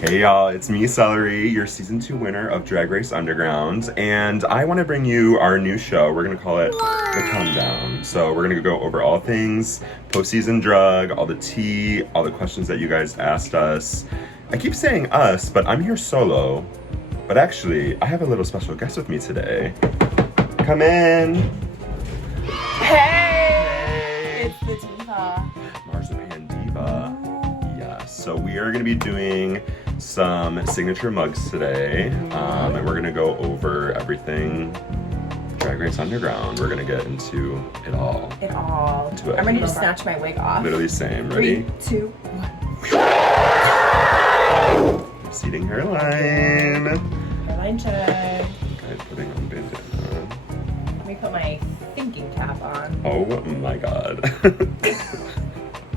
Hey y'all, it's me, Celery, your season 2 winner of Drag Race Underground, and I want to bring you our new show. We're going to call it the ComeDown. So we're going to go over all things postseason drag, all the tea, all the questions that you guys asked us. I keep saying us, but I'm here solo. But actually, I have a little special guest with me today. Come in. Hey! It's the diva. Marzipan diva. Yes. So we are going to be doing some signature mugs today, and we're going to go over everything Drag Race Underground. We're going to get into it all. I'm ready to snatch my wig off. Literally same. Ready? 3, 2, 1. Seating hairline. Hairline check. Okay, putting on bandana. Let me put my thinking cap on. Oh my god.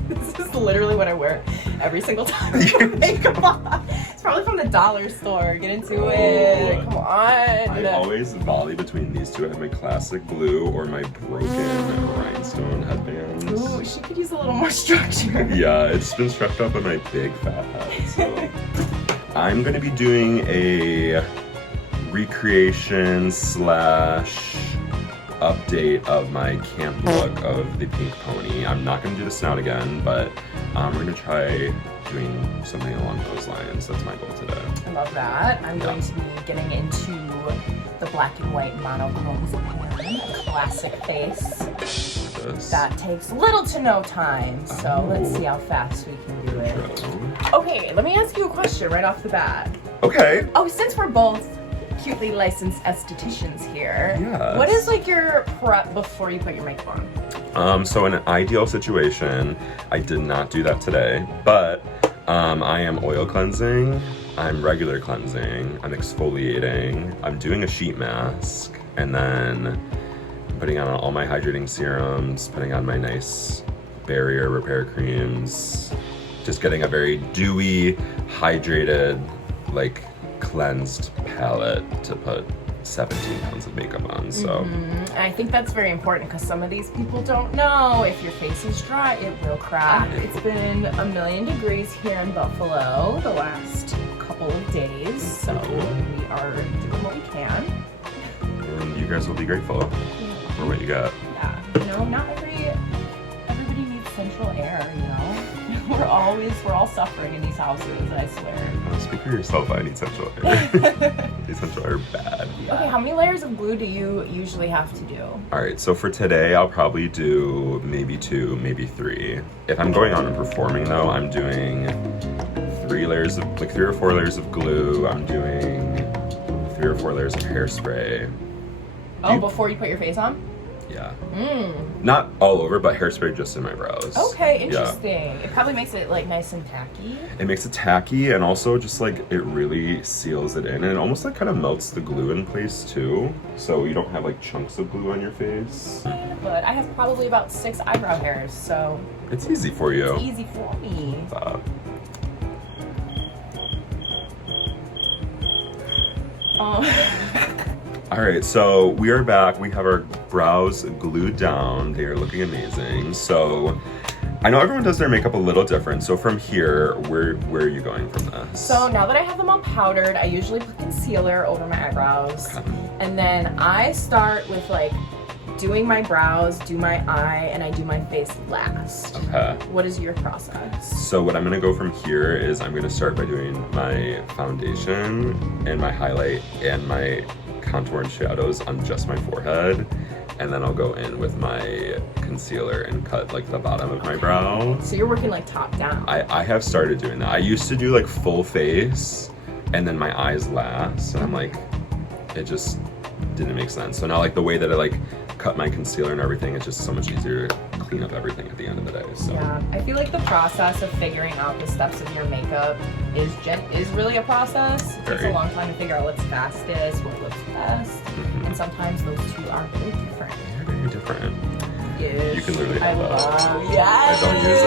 This is literally what I wear every single time I put makeup on. It's probably from the dollar store. Get into it. Come on. I always volley between these two. I have my classic blue or my broken rhinestone headbands. Ooh, she could use a little more structure. Yeah, it's been stretched out by my big fat head. So I'm gonna be doing a recreation / update of my camp look of the pink pony. I'm not gonna do the snout again, but we're gonna try doing something along those lines. That's my goal today. I love that. I'm going to be getting into the black and white monochrome Marzipan, a classic face. That takes little to no time, so let's see how fast we can do it. Okay, let me ask you a question right off the bat. Okay. Oh, since we're both cutely licensed estheticians here, yes. What is like your prep before you put your makeup on? So in an ideal situation, I did not do that today, but I am oil cleansing, I'm regular cleansing, I'm exfoliating, I'm doing a sheet mask, and then putting on all my hydrating serums, putting on my nice barrier repair creams, just getting a very dewy, hydrated, like cleansed palette to put 17 pounds of makeup on, so. And I think that's very important because some of these people don't know if your face is dry, it will crack. It's been 1,000,000 degrees here in Buffalo the last couple of days, so we are doing what we can. And you guys will be grateful for what you got. Yeah, you know, not everybody needs central air, you know? We're all suffering in these houses, I swear. Speak for yourself, I need central air. These central air are bad. Okay, how many layers of glue do you usually have to do? Alright, so for today, I'll probably do maybe 2, maybe 3. If I'm going on and performing though, I'm doing 3 or 4 layers of glue. I'm doing 3 or 4 layers of hairspray. Oh, before you put your face on? Yeah. Not all over, but hairspray just in my brows. Okay, interesting. Yeah. It probably makes it like nice and tacky. It makes it tacky, and also just like it really seals it in, and it almost like kind of melts the glue in place too, so you don't have like chunks of glue on your face. But I have probably about 6 eyebrow hairs, so it's easy for you. It's easy for me. Alright, so we are back. We have our brows glued down. They are looking amazing. So I know everyone does their makeup a little different. So from here, where are you going from this? So now that I have them all powdered, I usually put concealer over my eyebrows. Okay. And then I start with like doing my brows, do my eye, and I do my face last. Okay. What is your process? So what I'm gonna go from here is I'm gonna start by doing my foundation and my highlight and my contour and shadows on just my forehead, and then I'll go in with my concealer and cut like the bottom of my brow. So you're working like top down. I have started doing that. I used to do like full face and then my eyes last, and I'm like, it just didn't make sense. So now like the way that I like cut my concealer and everything, it's just so much easier to clean up everything at the end of the day. So yeah, I feel like the process of figuring out the steps of your makeup is really a process. It takes a long time to figure out what's fastest, what looks best, and sometimes those two are very different. They're very different. Yes. You can literally have that. Yes. I don't use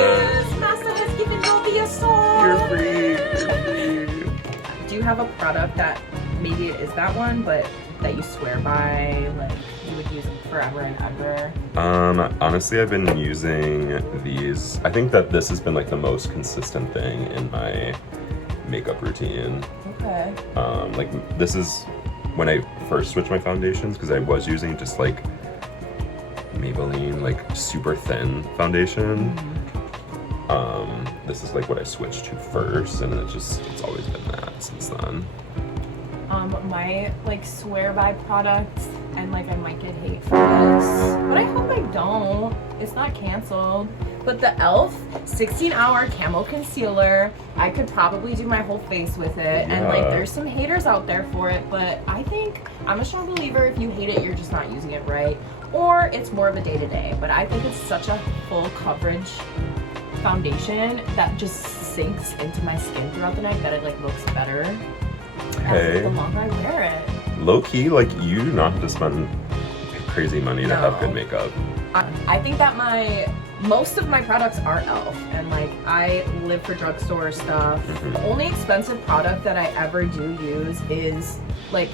it. Massa has given Novi a song. You're free. Do you have a product that maybe it is that one, but that you swear by, like you would use them forever and ever? Honestly, I've been using these. I think that this has been like the most consistent thing in my makeup routine. Okay. Like this is when I first switched my foundations, because I was using just like Maybelline like super thin foundation. This is like what I switched to first, and it's always been that since then. My like swear by products, and like I might get hate for this, but I hope I don't. It's not canceled. But the e.l.f. 16-hour camo concealer, I could probably do my whole face with it. And like there's some haters out there for it, but I think I'm a strong believer if you hate it, you're just not using it right. Or it's more of a day-to-day. But I think it's such a full coverage foundation that just sinks into my skin throughout the night that it like looks better. Okay. The longer I wear it. Low key, like you do not have to spend crazy money to have good makeup. I think that most of my products are e.l.f. and like I live for drugstore stuff. The only expensive product that I ever do use is like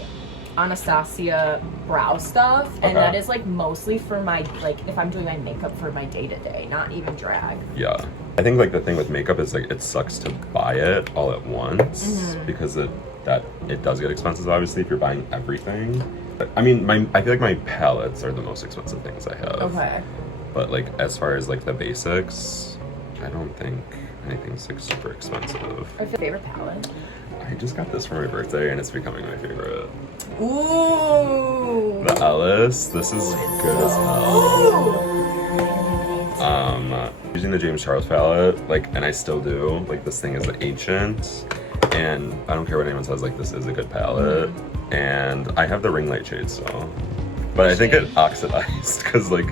Anastasia brow stuff, and that is like mostly for my like if I'm doing my makeup for my day-to-day, not even drag. Yeah. I think like the thing with makeup is like it sucks to buy it all at once because it does get expensive obviously if you're buying everything. I mean, I feel like my palettes are the most expensive things I have. Okay. But like as far as like the basics, I don't think anything's like super expensive. What's your favorite palette? I just got this for my birthday and it's becoming my favorite. Ooh. The Ellis. This is good as hell. Using the James Charles palette, like, and I still do. Like, this thing is ancient, and I don't care what anyone says. Like, this is a good palette, and I have the ring light shade still, but I think it oxidized because like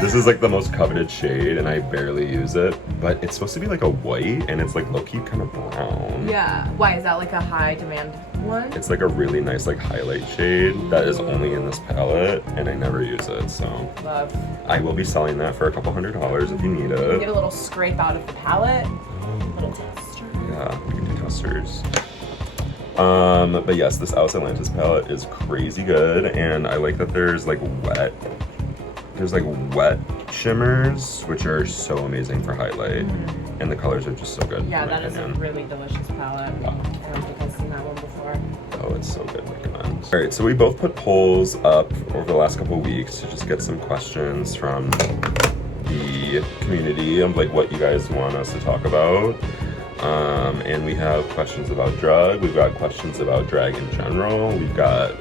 this is like the most coveted shade, and I barely use it. But it's supposed to be like a white, and it's like low-key kind of brown. Yeah. Why is that like a high demand one? It's like a really nice like highlight shade that is only in this palette, and I never use it, so Love. I will be selling that for a couple $100 if you need You it. get a little scrape out of the palette. Little tester. Yeah, we can do testers. But yes, this Alice Atlantis palette is crazy good, and I like that there's like wet shimmers, which are so amazing for highlight, and the colors are just so good. Yeah, in my that is a opinion. really delicious palette. Yeah. I don't think I've seen that one before. Oh, it's so good. Recommend. All right, so we both put polls up over the last couple of weeks to just get some questions from the community of like what you guys want us to talk about. And we have questions about drug. We've got questions about drag in general. We've got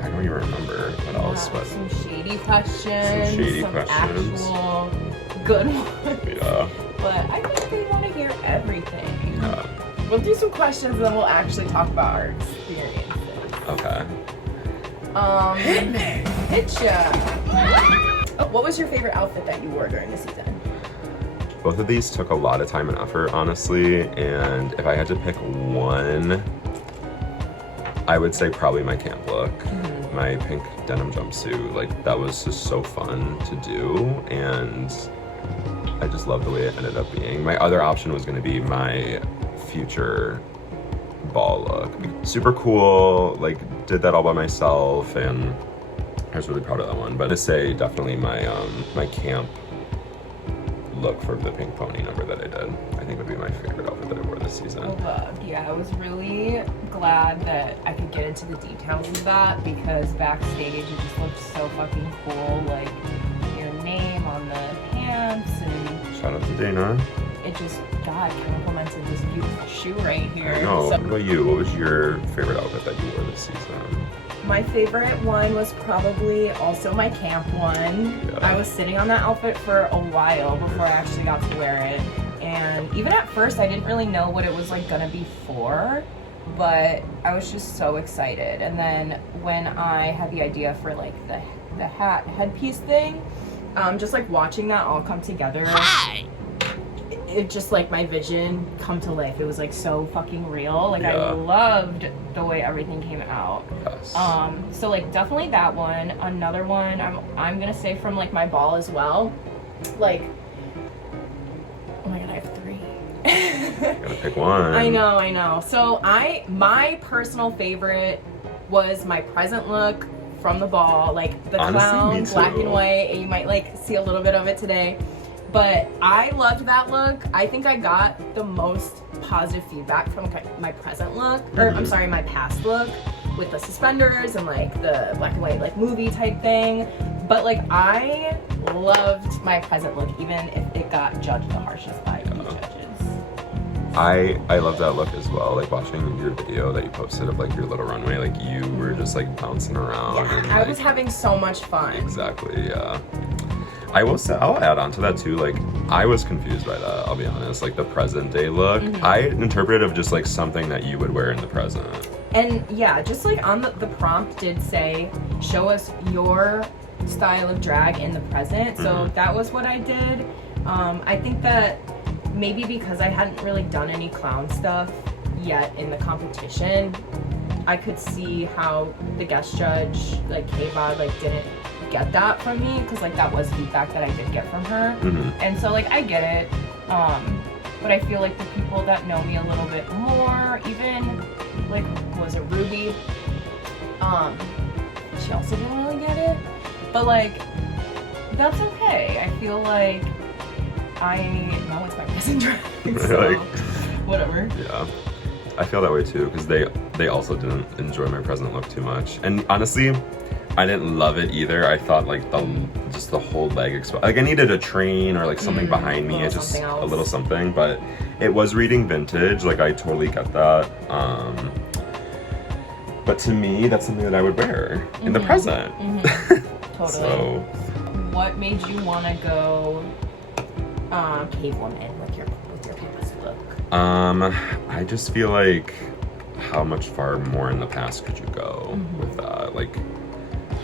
I don't even remember what else, but some shady questions. Some shady questions. Actual good ones. Yeah. But I think they want to hear everything. Yeah. We'll do some questions and then we'll actually talk about our experiences. Okay. Hit ya. Oh, what was your favorite outfit that you wore during the season? Both of these took a lot of time and effort, honestly, and if I had to pick one, I would say probably my camp look. My pink denim jumpsuit, like that was just so fun to do, and I just love the way it ended up being. My other option was gonna be my future ball look. Super cool, like did that all by myself, and I was really proud of that one. But to say definitely my my camp look for the pink pony number that I did, I think would be my favorite outfit that I wore this season. Yeah, I was really glad that I could get into the details of that because backstage it just looked so fucking cool. Like your name on the pants and Shout out to Dana. it just, God, complemented this beautiful shoe right here. I know. What about you? What was your favorite outfit that you wore this season? My favorite one was probably also my camp one. Yeah. I was sitting on that outfit for a while before I actually got to wear it. And even at first, I didn't really know what it was like gonna be for, but I was just so excited. And then when I had the idea for like the headpiece thing, just like watching that all come together, it just like my vision come to life. It was like so fucking real. Like I loved the way everything came out. Yes. So like definitely that one. Another one I'm gonna say from like my ball as well. Like, oh my god, I have 3. Gotta pick one. I know. So my personal favorite was my present look from the ball, like the Honestly, clown, me too. black and white, and you might like see a little bit of it today. But I loved that look. I think I got the most positive feedback from my present look, or I'm sorry, my past look with the suspenders and like the black and white like movie type thing. But like I loved my present look, even if it got judged the harshest by the judges. I love that look as well. Like watching your video that you posted of like your little runway, like you were just like bouncing around. Yeah, and, I like, was having so much fun. Exactly, yeah. I will say, I'll add on to that too, like, I was confused by that, I'll be honest. Like, the present day look, I interpreted of just, like, something that you would wear in the present. And, yeah, just, like, on the prompt did say, show us your style of drag in the present. So that was what I did. I think that maybe because I hadn't really done any clown stuff yet in the competition, I could see how the guest judge, like, K-Bod, like, didn't get that from me, because like that was feedback that I did get from her. And so like I get it, but I feel like the people that know me a little bit more, even like, was it Ruby, she also didn't really get it, but like that's okay. I feel like now it's my present drag, so Like, whatever. Yeah, I feel that way too, because they also didn't enjoy my present look too much, and honestly I didn't love it either. I thought like the whole leg exposed. Like I needed a train or like something behind me. It's just a little something, but it was reading vintage. Like I totally get that. But to me, that's something that I would wear in the present. Totally. So, what made you want to go cave woman with your past look? I just feel like how much far more in the past could you go with that? Like,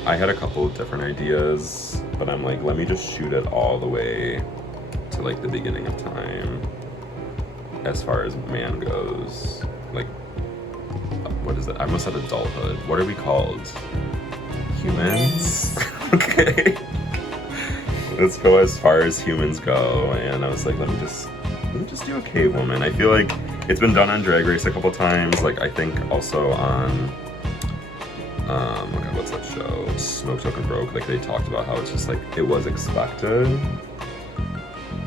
I had a couple of different ideas, but I'm like, let me just shoot it all the way to like the beginning of time as far as man goes. Like, what is it? I almost said adulthood. What are we called? Humans? Okay. Let's go as far as humans go. And I was like, let me just do a cave woman. I feel like it's been done on Drag Race a couple times. Like, I think also on oh god, what's that show? Smoke Token Broke. Like they talked about how it's just like it was expected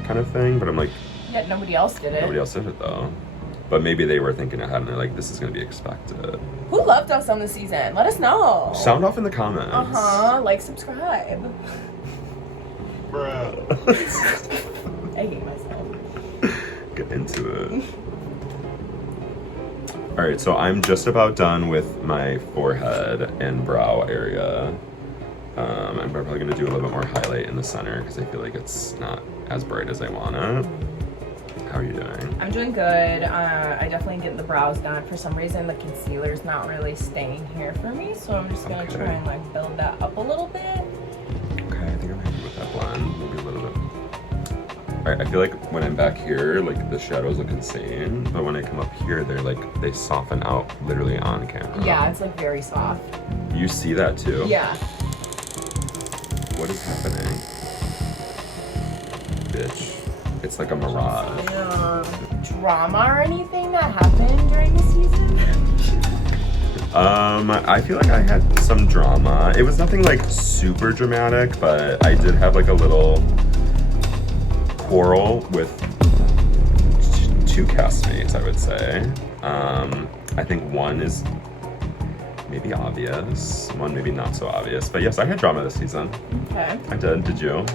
kind of thing, but I'm like, yeah, nobody else did it. Nobody else did it though. But maybe they were thinking ahead and they're like, this is gonna be expected. Who loved us on the season? Let us know. Sound off in the comments. Like, subscribe. Bruh. I hate myself. Get into it. Alright, so I'm just about done with my forehead and brow area. I'm probably going to do a little bit more highlight in the center because I feel like it's not as bright as I want it. How are you doing? I'm doing good. I definitely get the brows done. For some reason, the concealer's not really staying here for me, so I'm just going to try and like build that up a little bit. Okay, I think I'm happy with that blend. Maybe a little bit. I feel like when I'm back here, like the shadows look insane, but when I come up here, they soften out literally on camera. Yeah, it's like very soft. You see that too? Yeah. What is happening? Bitch. It's like a mirage. Drama or anything that happened during the season? I feel like I had some drama. It was nothing like super dramatic, but I did have like a little quarrel with two castmates, I would say. I think one is maybe obvious, one maybe not so obvious. But yes, I had drama this season. Okay. I did. Did you?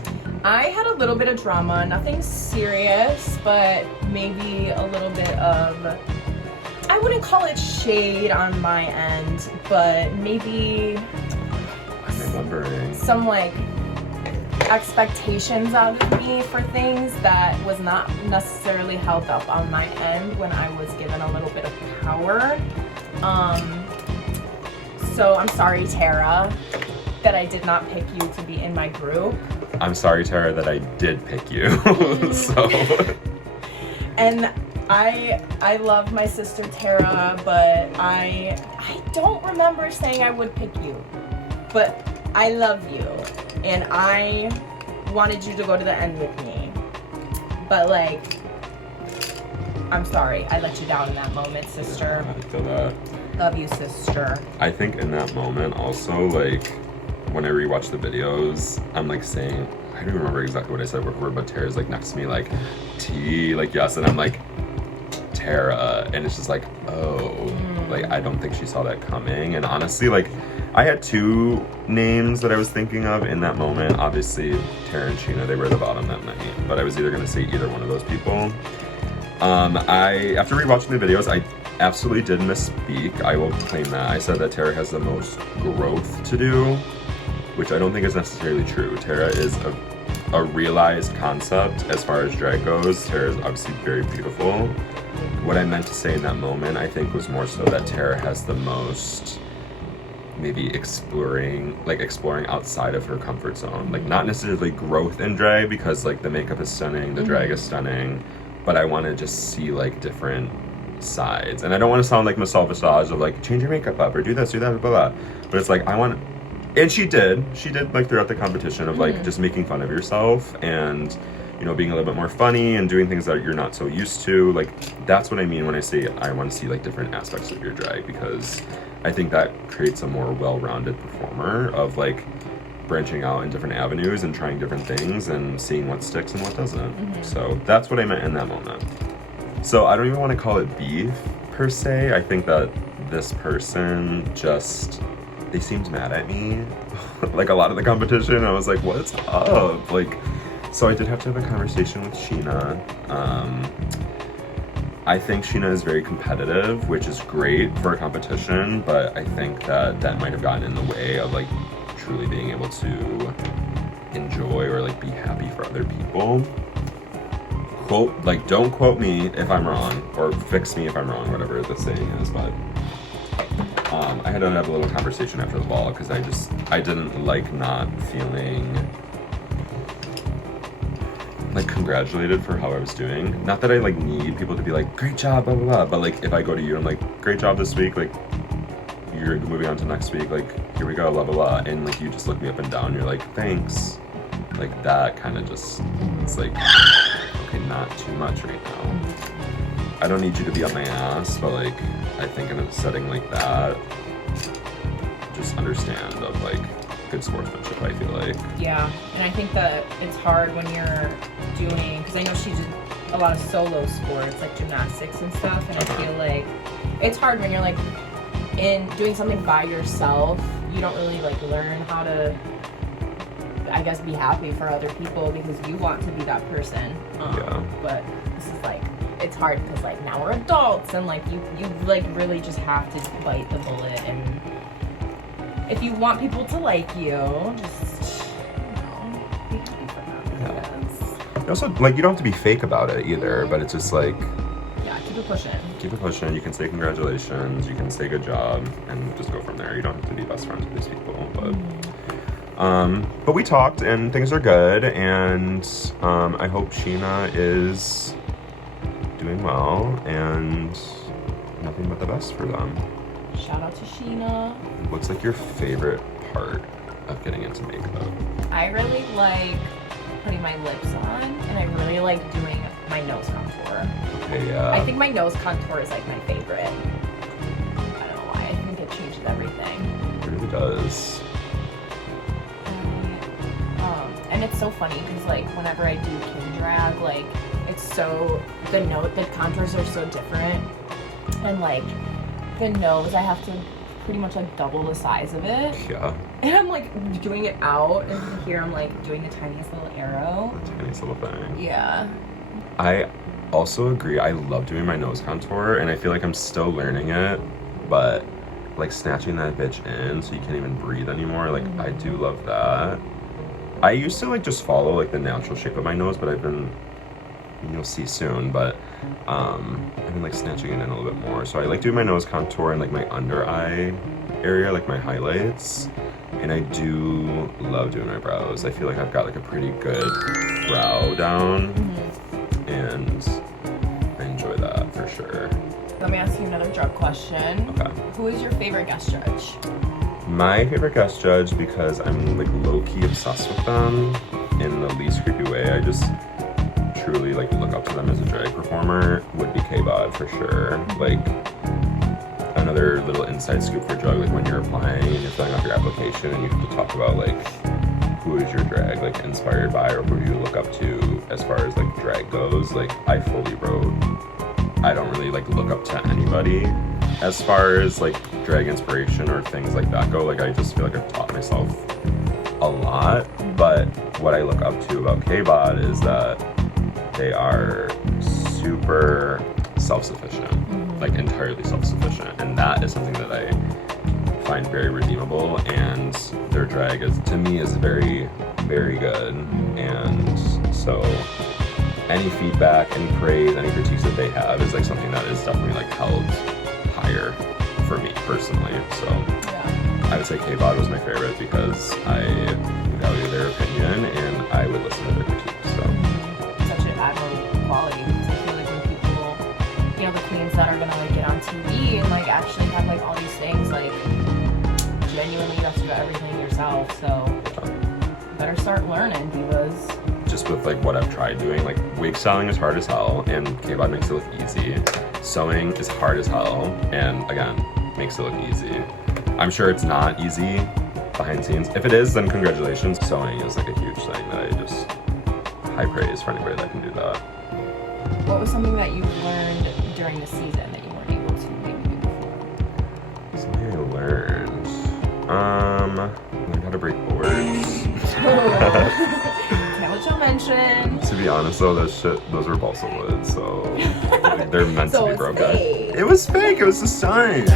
I had a little bit of drama, nothing serious, but maybe a little bit of, I wouldn't call it shade on my end, but maybe I'm remembering some like expectations out of me for things that was not necessarily held up on my end when I was given a little bit of power. So I'm sorry, Tara, that I did not pick you to be in my group. I'm sorry, Tara, that I did pick you. So. And I love my sister Tara, but I don't remember saying I would pick you. But I love you, and I wanted you to go to the end with me. But like, I'm sorry, I let you down in that moment, sister. I feel that. Love you, sister. I think in that moment also, like, when I rewatch the videos, I'm like saying, I don't even remember exactly what I said before, but Tara's like next to me, like, T, like, yes, and I'm like, Tara, and it's just like, oh, like, I don't think she saw that coming. And honestly, like, I had two names that I was thinking of in that moment. Obviously, Tara and Sheena, they were at the bottom that night, but I was either gonna say either one of those people. After rewatching the videos, I absolutely did misspeak. I will claim that. I said that Tara has the most growth to do, which I don't think is necessarily true. Tara is a realized concept as far as drag goes. Tara is obviously very beautiful. What I meant to say in that moment, I think, was more so that Tara has the most maybe exploring outside of her comfort zone. Like, not necessarily growth in drag, because like the makeup is stunning, the drag is stunning, but I want to just see like different sides. And I don't want to sound like Michelle Visage of like, change your makeup up or do this, do that, blah, blah. But it's like, and she did like throughout the competition of like just making fun of yourself and, you know, being a little bit more funny and doing things that you're not so used to. Like, that's what I mean when I say I want to see like different aspects of your drag, because I think that creates a more well-rounded performer of like branching out in different avenues and trying different things and seeing what sticks and what doesn't. So that's what I meant in that moment. So I don't even want to call it beef per se. I think that this person just, they seemed mad at me. Like a lot of the competition, I was like, what's up? Like, so I did have to have a conversation with Sheena. I think Sheena is very competitive, which is great for a competition, but I think that might have gotten in the way of like truly being able to enjoy or like be happy for other people. Don't quote me if I'm wrong, or fix me if I'm wrong, whatever the saying is, but I had to have a little conversation after the ball, because I didn't like not feeling like congratulated for how I was doing. Not that I like need people to be like, great job, blah, blah, blah, but like if I go to you, I'm like, great job this week, like you're moving on to next week, like here we go, blah, blah, blah, and like you just look me up and down, you're like, thanks. Like that kind of just, it's like, okay, not too much right now. I don't need you to be on my ass, but like, I think in a setting like that, just understand of like good sportsmanship, I feel like. Yeah, and I think that it's hard when you're doing, because I know she did a lot of solo sports, like gymnastics and stuff, and I feel like it's hard when you're like in doing something by yourself. You don't really like learn how to, I guess, be happy for other people, because you want to be that person. But this is like, it's hard because like now we're adults, and like you like really just have to bite the bullet, and if you want people to like you, just, you know, be happy for them. Yeah. Also, like, you don't have to be fake about it either, but it's just like, yeah, keep it pushing. Keep it pushing. You can say congratulations, you can say good job, and just go from there. You don't have to be best friends with these people, but we talked and things are good, and I hope Sheena is doing well and nothing but the best for them. Shout out to Sheena. What's like your favorite part of getting into makeup? I really like putting my lips on, and I really like doing my nose contour. Okay, yeah. I think my nose contour is like my favorite. I don't know why. I think it changes everything. It really does. And it's so funny because like whenever I do kin drag, like it's so, the contours are so different, and like the nose, I have to pretty much like double the size of it. Yeah. And I'm like doing it out, and here I'm like doing the tiniest little arrow. The tiniest little thing. Yeah. I also agree. I love doing my nose contour, and I feel like I'm still learning it, but like snatching that bitch in so you can't even breathe anymore, like I do love that. I used to like just follow like the natural shape of my nose, but I've been, you'll see soon, but I've been like snatching it in a little bit more. So I like doing my nose contour and like my under eye area, like my highlights, and I do love doing my brows. I feel like I've got like a pretty good brow down, and I enjoy that for sure. Let me ask you another drug question. Okay. Who is your favorite guest judge? My favorite guest judge, because I'm like low-key obsessed with them in the least creepy way, I just truly like look up to them as a drag performer, would be K-Bod for sure. Like, another little inside scoop for drug, like when you're applying and you're filling out your application and you have to talk about like who is your drag like inspired by, or who do you look up to as far as like drag goes, like I fully wrote, I don't really like look up to anybody as far as like drag inspiration or things like that go. Like I just feel like I've taught myself a lot, but what I look up to about K-Bod is that they are super self-sufficient, like entirely self-sufficient, and that is something that I find very redeemable, and their drag is, to me, is very, very good. And so any feedback, any praise, any critiques that they have is like something that is definitely like held higher for me personally. So I would say K-Bod was my favorite because I value their opinion and I would listen to their critiques. So such an admirable quality, because I feel like when people, you know, the queens that are gonna like get on TV and like actually have like all these things, like genuinely you have to do everything yourself. So you better start learning, divas. Just with like what I've tried doing, like wig styling is hard as hell, and K-Bod makes it look easy. Sewing is hard as hell, and again, makes it look easy. I'm sure it's not easy behind the scenes. If it is, then congratulations. Sewing is like a huge thing that I just high praise for anybody that can do that. What was something that you learned during the season that you weren't able to maybe do before? Something I learned. Learned how to break boards. Can't let you mention. To be honest though, those were balsa wood, so they're meant to be broken. Fake. It was fake, it was the sign.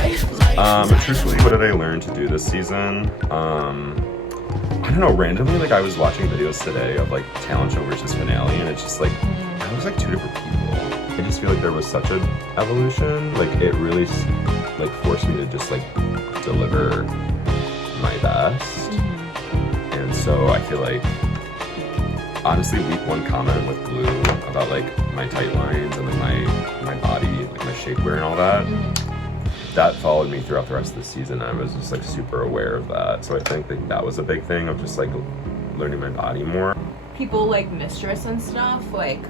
Truthfully, what did I learn to do this season? I don't know, randomly, like I was watching videos today of like talent show versus finale, and it's just like, I was like two different people. I just feel like there was such an evolution. Like it really like forced me to just like deliver my best. And so I feel like, honestly, week one comment with Blue about like my tight lines and then my body, like my shapewear and all that, that followed me throughout the rest of the season. I was just like super aware of that. So I think that was a big thing of just like learning my body more. People like Mistress and stuff, like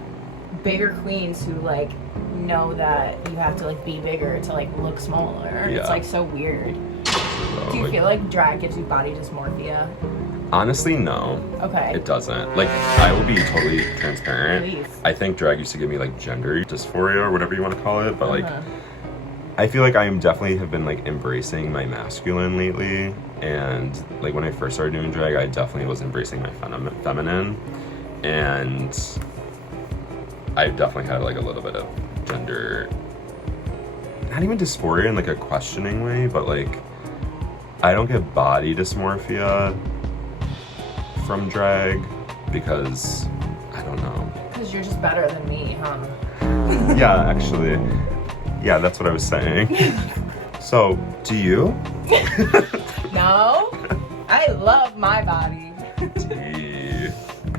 bigger queens who like know that you have to like be bigger to like look smaller. Yeah. It's like so weird. So, Do you feel like drag gives you body dysmorphia? Honestly, no. Okay. It doesn't. Like, I will be totally transparent. Please. I think drag used to give me like gender dysphoria or whatever you want to call it, but like I feel like I am definitely have been like embracing my masculine lately, and like when I first started doing drag, I definitely was embracing my feminine, and I definitely had like a little bit of gender, not even dysphoria in like a questioning way, but like I don't get body dysmorphia from drag because I don't know. Because you're just better than me, huh? Yeah, actually. Yeah, that's what I was saying. So, do you? No, I love my body. Tea.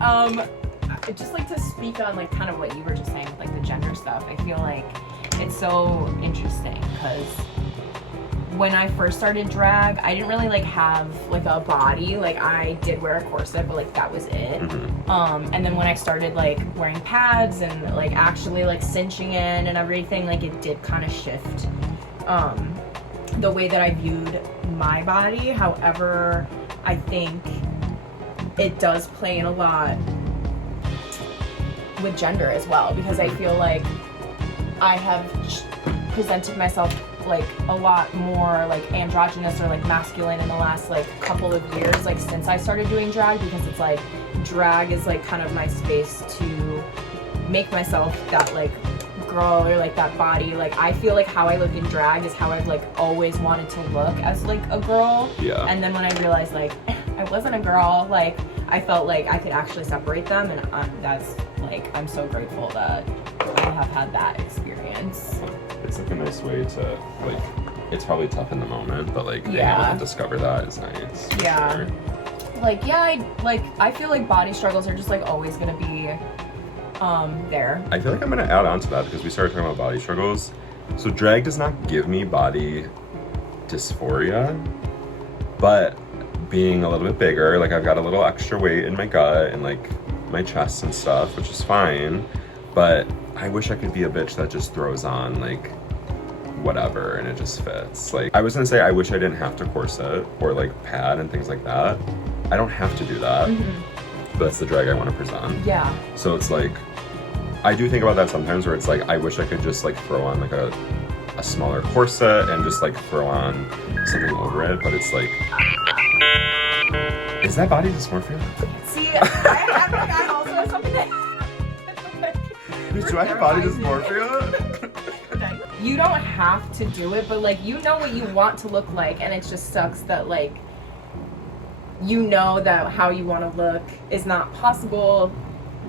I'd just like to speak on like kind of what you were just saying with like the gender stuff. I feel like it's so interesting because when I first started drag, I didn't really like have like a body. Like I did wear a corset, but like that was it. And then when I started like wearing pads and like actually like cinching in and everything, like it did kind of shift the way that I viewed my body. However, I think it does play in a lot with gender as well, because I feel like I have presented myself like a lot more like androgynous or like masculine in the last like couple of years, like since I started doing drag, because it's like drag is like kind of my space to make myself that like girl or like that body. Like I feel like how I look in drag is how I've like always wanted to look as like a girl. Yeah. And then when I realized like I wasn't a girl, like I felt like I could actually separate them, and that's like I'm so grateful that I have had that experience. It's like a nice way to like, it's probably tough in the moment, but like being able to discover that is nice. Yeah. Sure. Like I feel like body struggles are just like always gonna be there. I feel like I'm gonna add on to that because we started talking about body struggles. So drag does not give me body dysphoria, but being a little bit bigger, like I've got a little extra weight in my gut and like my chest and stuff, which is fine, but I wish I could be a bitch that just throws on like whatever and it just fits. Like I was gonna say I wish I didn't have to corset or like pad and things like that, I don't have to do that. But that's the drag I want to present. Yeah. So it's like, I do think about that sometimes where it's like, I wish I could just like throw on like a smaller corset and just like throw on something over it, but it's like, is that body dysmorphia? See, I also have something that... Do I have body dysmorphia? You don't have to do it, but like, you know what you want to look like, and it just sucks that like, you know that how you want to look is not possible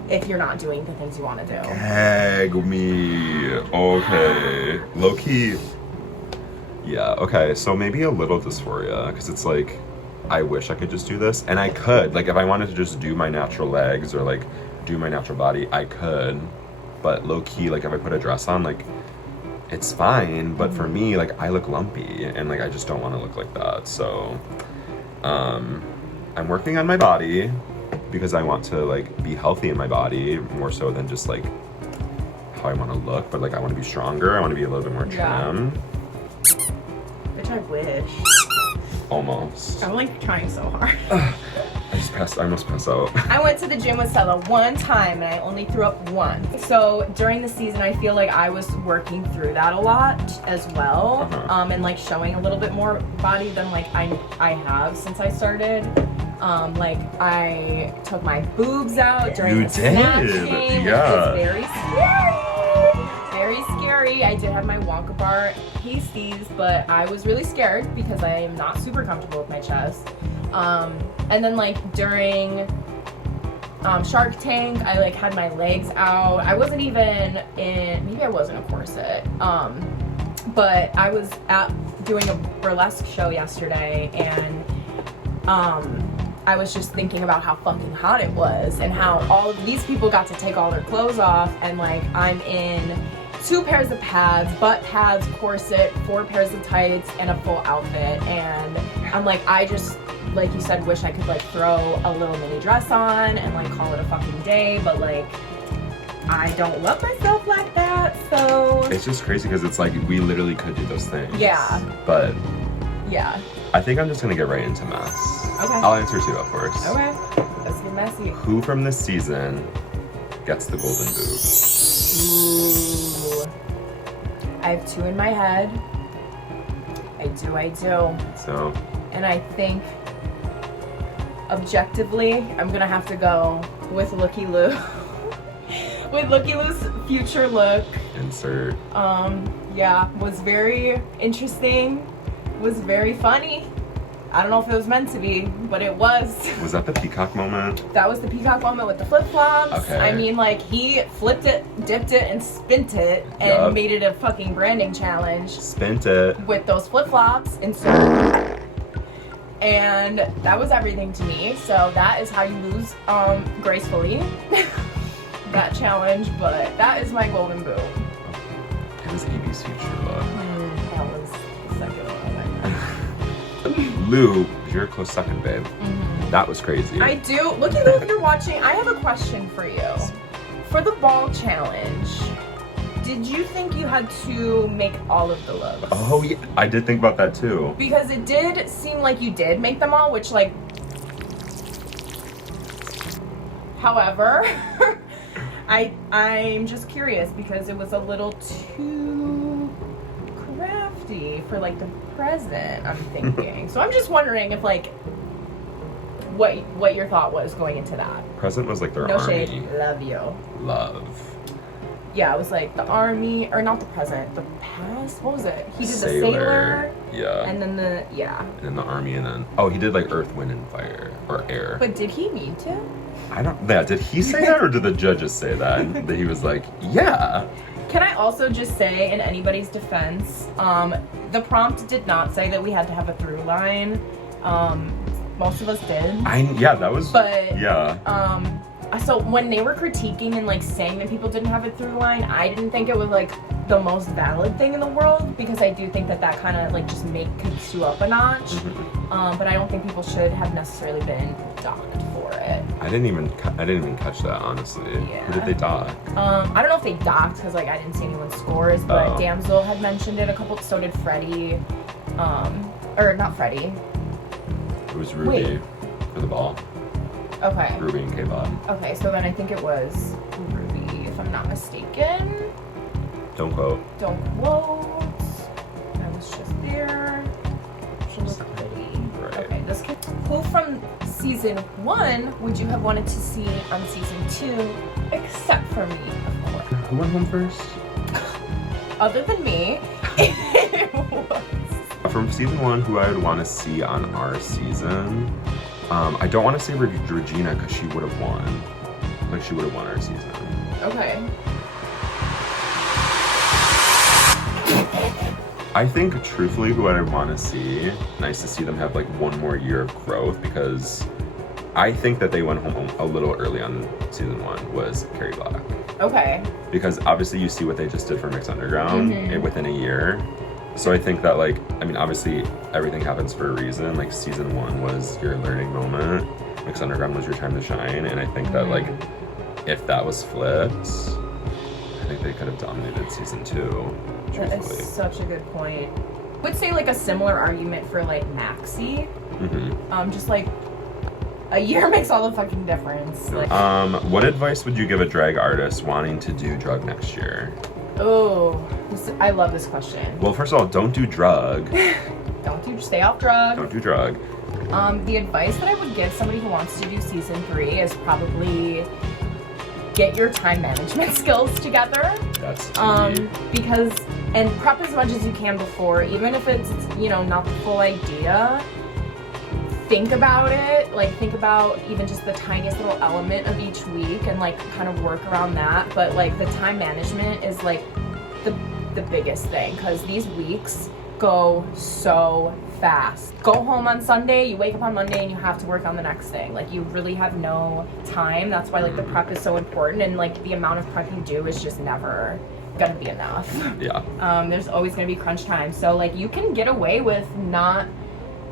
if you're not doing the things you want to do. Gag me. Okay. Low key. Yeah, okay. So maybe a little dysphoria, because it's like, I wish I could just do this. And I could. Like, if I wanted to just do my natural legs or like do my natural body, I could. But low key, like if I put a dress on, like, it's fine. But for me, like, I look lumpy. And like, I just don't want to look like that. So, I'm working on my body because I want to like be healthy in my body more so than just like how I want to look, but like I want to be stronger. I want to be a little bit more trim. Which I wish. Almost. I'm like trying so hard. I almost passed out. I went to the gym with Stella one time and I only threw up once. So during the season, I feel like I was working through that a lot as well. And like showing a little bit more body than like I have since I started. Like I took my boobs out during the snatching, which was very scary. Very scary. I did have my Wonka bar pasties, but I was really scared because I am not super comfortable with my chest. And then like during Shark Tank, I like had my legs out. I wasn't even in, maybe I was in a corset. But I was doing a burlesque show yesterday, and I was just thinking about how fucking hot it was and how all of these people got to take all their clothes off, and like I'm in 2 pairs of pads, butt pads, corset, 4 pairs of tights, and a full outfit. And I'm like, I just, like you said, wish I could like throw a little mini dress on and like call it a fucking day, but like I don't love myself like that, so it's just crazy because it's like we literally could do those things. Yeah. But yeah. I think I'm just gonna get right into mess. Okay. I'll answer 2 of course. Okay. Let's get messy. Who from this season gets the golden boob? Ooh. I have 2 in my head. I do. So. And I think objectively, I'm gonna have to go with Looky Lou. With Looky Lou's future look. Insert. Yeah, was very interesting. Was very funny. I don't know if it was meant to be, but it was. Was that the peacock moment? That was the peacock moment with the flip-flops. Okay. I mean, like, he flipped it, dipped it, and spint it, and made it a fucking branding challenge. Spent it. With those flip-flops. And that was everything to me. So that is how you lose gracefully. That challenge, but that is my golden boo. It was Evie's future look. That was the second one. Lou, you're a close second, babe. That was crazy. I do. Looky Lou, if you're watching, I have a question for you. For the ball challenge, did you think you had to make all of the looks? Oh, yeah. I did think about that too. Because it did seem like you did make them all, which like... However, I'm just curious because it was a little too crafty for like the present, I'm thinking. So I'm just wondering if like what your thought was going into that. Present was like their no army. Shade, love you. Love. Yeah, it was like the army, or not the present, the past. What was it? He did the Sailor. sailor. Yeah. And then the And then the army, and then he did like earth, wind, and fire, or air. But did he need to? I don't. Yeah, did he say that, or did the judges say that? And that he was like, yeah. Can I also just say, in anybody's defense, the prompt did not say that we had to have a through line. Most of us did. That was. But yeah. So when they were critiquing and like saying that people didn't have a through line, I didn't think it was like the most valid thing in the world, because I do think that kind of like just kicks you up a notch. But I don't think people should have necessarily been docked for it. I didn't even catch that, honestly. Yeah. Who did they dock? I don't know if they docked because like I didn't see anyone's scores, but Damsel had mentioned it a couple. So did Freddie, or not Freddie. It was Ruby. Wait. for the ball. Okay. Ruby and K-Bob. Okay, so then I think it was Ruby, if I'm not mistaken. Don't quote. Don't quote. I was just there. She looked pretty. Right. Okay, this kid. Who from season 1 would you have wanted to see on season 2, except for me, of course? Who went home first? Other than me, it was. From season 1, who I would want to see on our season, I don't want to say Regina because she would have won. Like, she would have won our season. Okay. I think, truthfully, who I want to see, nice to see them have, like, one more year of growth, because I think that they went home a little early on season 1, was Carrie Black. Okay. Because, obviously, you see what they just did for Mix Underground within a year. So I think that, like, I mean, obviously, everything happens for a reason. Like, season 1 was your learning moment. Mix Underground was your time to shine. And I think that, like, if that was flipped, I think they could have dominated season 2, truthfully. That is such a good point. I would say, like, a similar argument for, like, Maxie. Just, like, a year makes all the fucking difference. Like, what advice would you give a drag artist wanting to do drug next year? oh, I love this question. Well, first of all, don't do drug. Stay off drug. Don't do drug. The advice that I would give somebody who wants to do season 3 is probably get your time management skills together. That's key. Because, and prep as much as you can before, even if it's, you know, not the full idea. Think about it, like think about even just the tiniest little element of each week and like kind of work around that. But like the time management is like the biggest thing, because these weeks go so fast. Go home on Sunday, you wake up on Monday and you have to work on the next thing. Like you really have no time. That's why like the prep is so important, and like the amount of prep you do is just never gonna be enough. Yeah. There's always gonna be crunch time. So like you can get away with not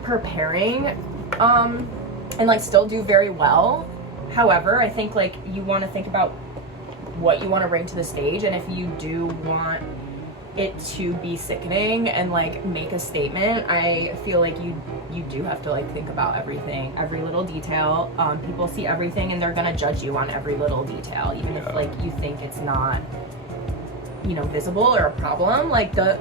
preparing and like still do very well. However, I think like you want to think about what you want to bring to the stage, and if you do want it to be sickening and like make a statement, I feel like you do have to like think about everything, every little detail. People see everything and they're gonna judge you on every little detail, even if like you think it's not, you know, visible or a problem. Like they're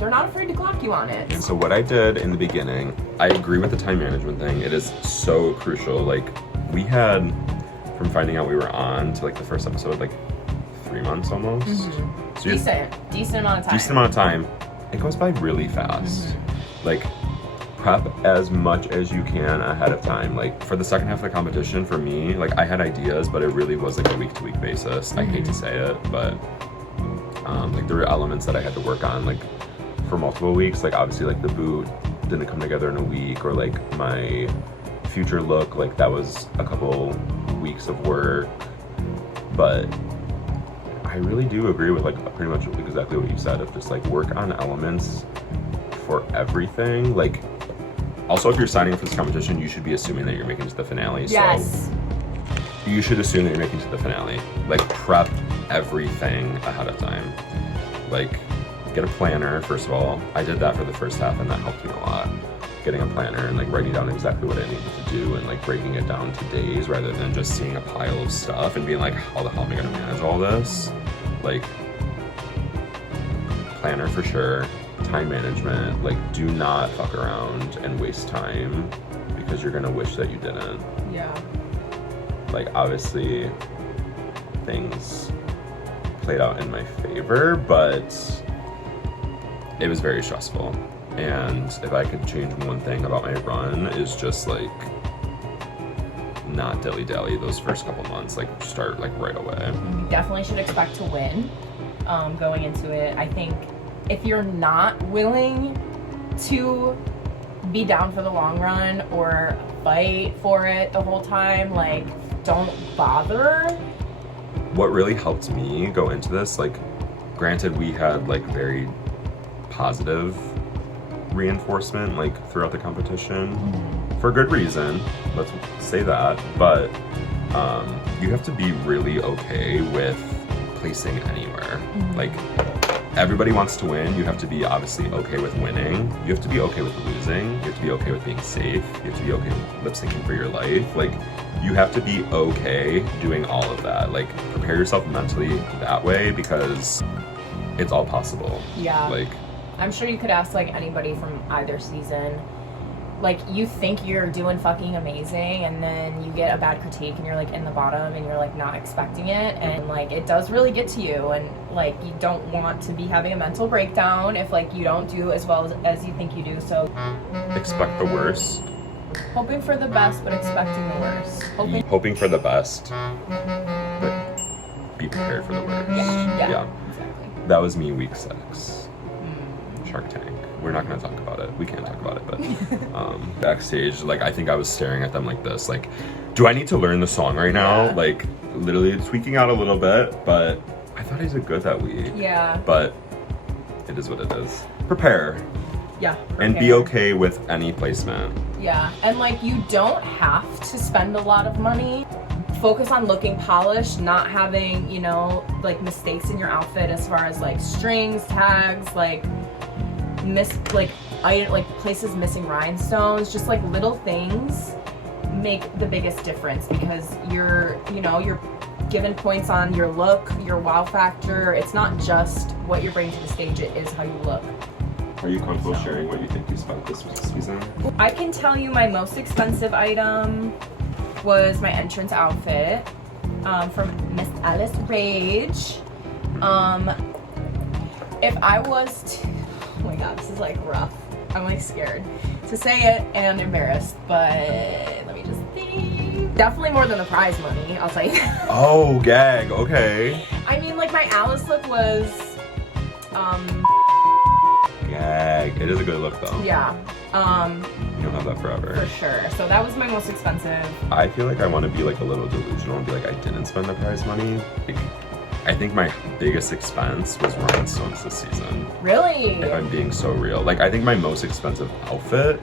not afraid to clock you on it. And so what I did in the beginning, I agree with the time management thing. It is so crucial. Like we had, from finding out we were on to like the first episode, like 3 months almost. So decent amount of time. Decent amount of time. It goes by really fast. Like prep as much as you can ahead of time. Like for the second half of the competition, for me, like I had ideas, but it really was like a week-to-week basis. I hate to say it, but like there were elements that I had to work on like for multiple weeks. Like obviously like the boot didn't come together in a week, or like my future look, like that was a couple weeks of work. But I really do agree with like pretty much exactly what you said, of just like work on elements for everything. Like also, if you're signing up for this competition, you should be assuming that you're making it to the finale. Yes. So you should assume that you're making it to the finale. Like prep everything ahead of time. Like get a planner, first of all. I did that for the first half and that helped me a lot. Getting a planner and like writing down exactly what I needed to do and like breaking it down to days rather than just seeing a pile of stuff and being like, how the hell am I gonna manage all this? Like planner for sure. Time management, like do not fuck around and waste time because you're gonna wish that you didn't. Yeah. Like obviously things played out in my favor, but it was very stressful. And if I could change one thing about my run, is just like not dilly-dally those first couple months, like start like right away. You definitely should expect to win going into it. I think if you're not willing to be down for the long run or fight for it the whole time, like don't bother. What really helped me go into this, like granted we had like very positive reinforcement like throughout the competition for good reason, let's say that, but you have to be really okay with placing anywhere. Like everybody wants to win. You have to be obviously okay with winning. You have to be okay with losing. You have to be okay with being safe. You have to be okay with lip syncing for your life. Like, you have to be okay doing all of that. Like, prepare yourself mentally that way because it's all possible. Yeah. Like, I'm sure you could ask like anybody from either season. Like, you think you're doing fucking amazing, and then you get a bad critique and you're like in the bottom and you're like not expecting it, and like it does really get to you, and like you don't want to be having a mental breakdown if like you don't do as well as you think you do. So expect the worst. Hoping for the best, but expecting the worst. Hoping for the best, but be prepared for the worst. Yeah. Exactly. That was me week 6. Shark Tank. We're not gonna talk about it. We can't talk about it, but backstage, like, I think I was staring at them like this, like, do I need to learn the song right now? Yeah. Like, literally tweaking out a little bit, but I thought I did good that week. Yeah. But it is what it is. Prepare. Yeah. And be okay with any placement. Yeah. And like, you don't have to spend a lot of money. Focus on looking polished, not having, you know, like mistakes in your outfit as far as like strings, tags, like places missing rhinestones. Just like little things make the biggest difference, because you're given points on your look, your wow factor. It's not just what you're bringing to the stage, it is how you look. Are you comfortable sharing what you think you spent this season? I can tell you my most expensive item was my entrance outfit from Miss Alice Rage. If I was to, oh my god, this is like rough. I'm like scared to say it and embarrassed, but let me just think. Definitely more than the prize money, I'll tell you. Oh, gag, okay. I mean, like, my Alice look was, Gag. It is a good look though. yeah. You'll have that forever. For sure. So that was my most expensive. I feel like I want to be like a little delusional and be like, I didn't spend the prize money. Like, I think my biggest expense was rhinestones this season. Really? If I'm being so real. Like, I think my most expensive outfit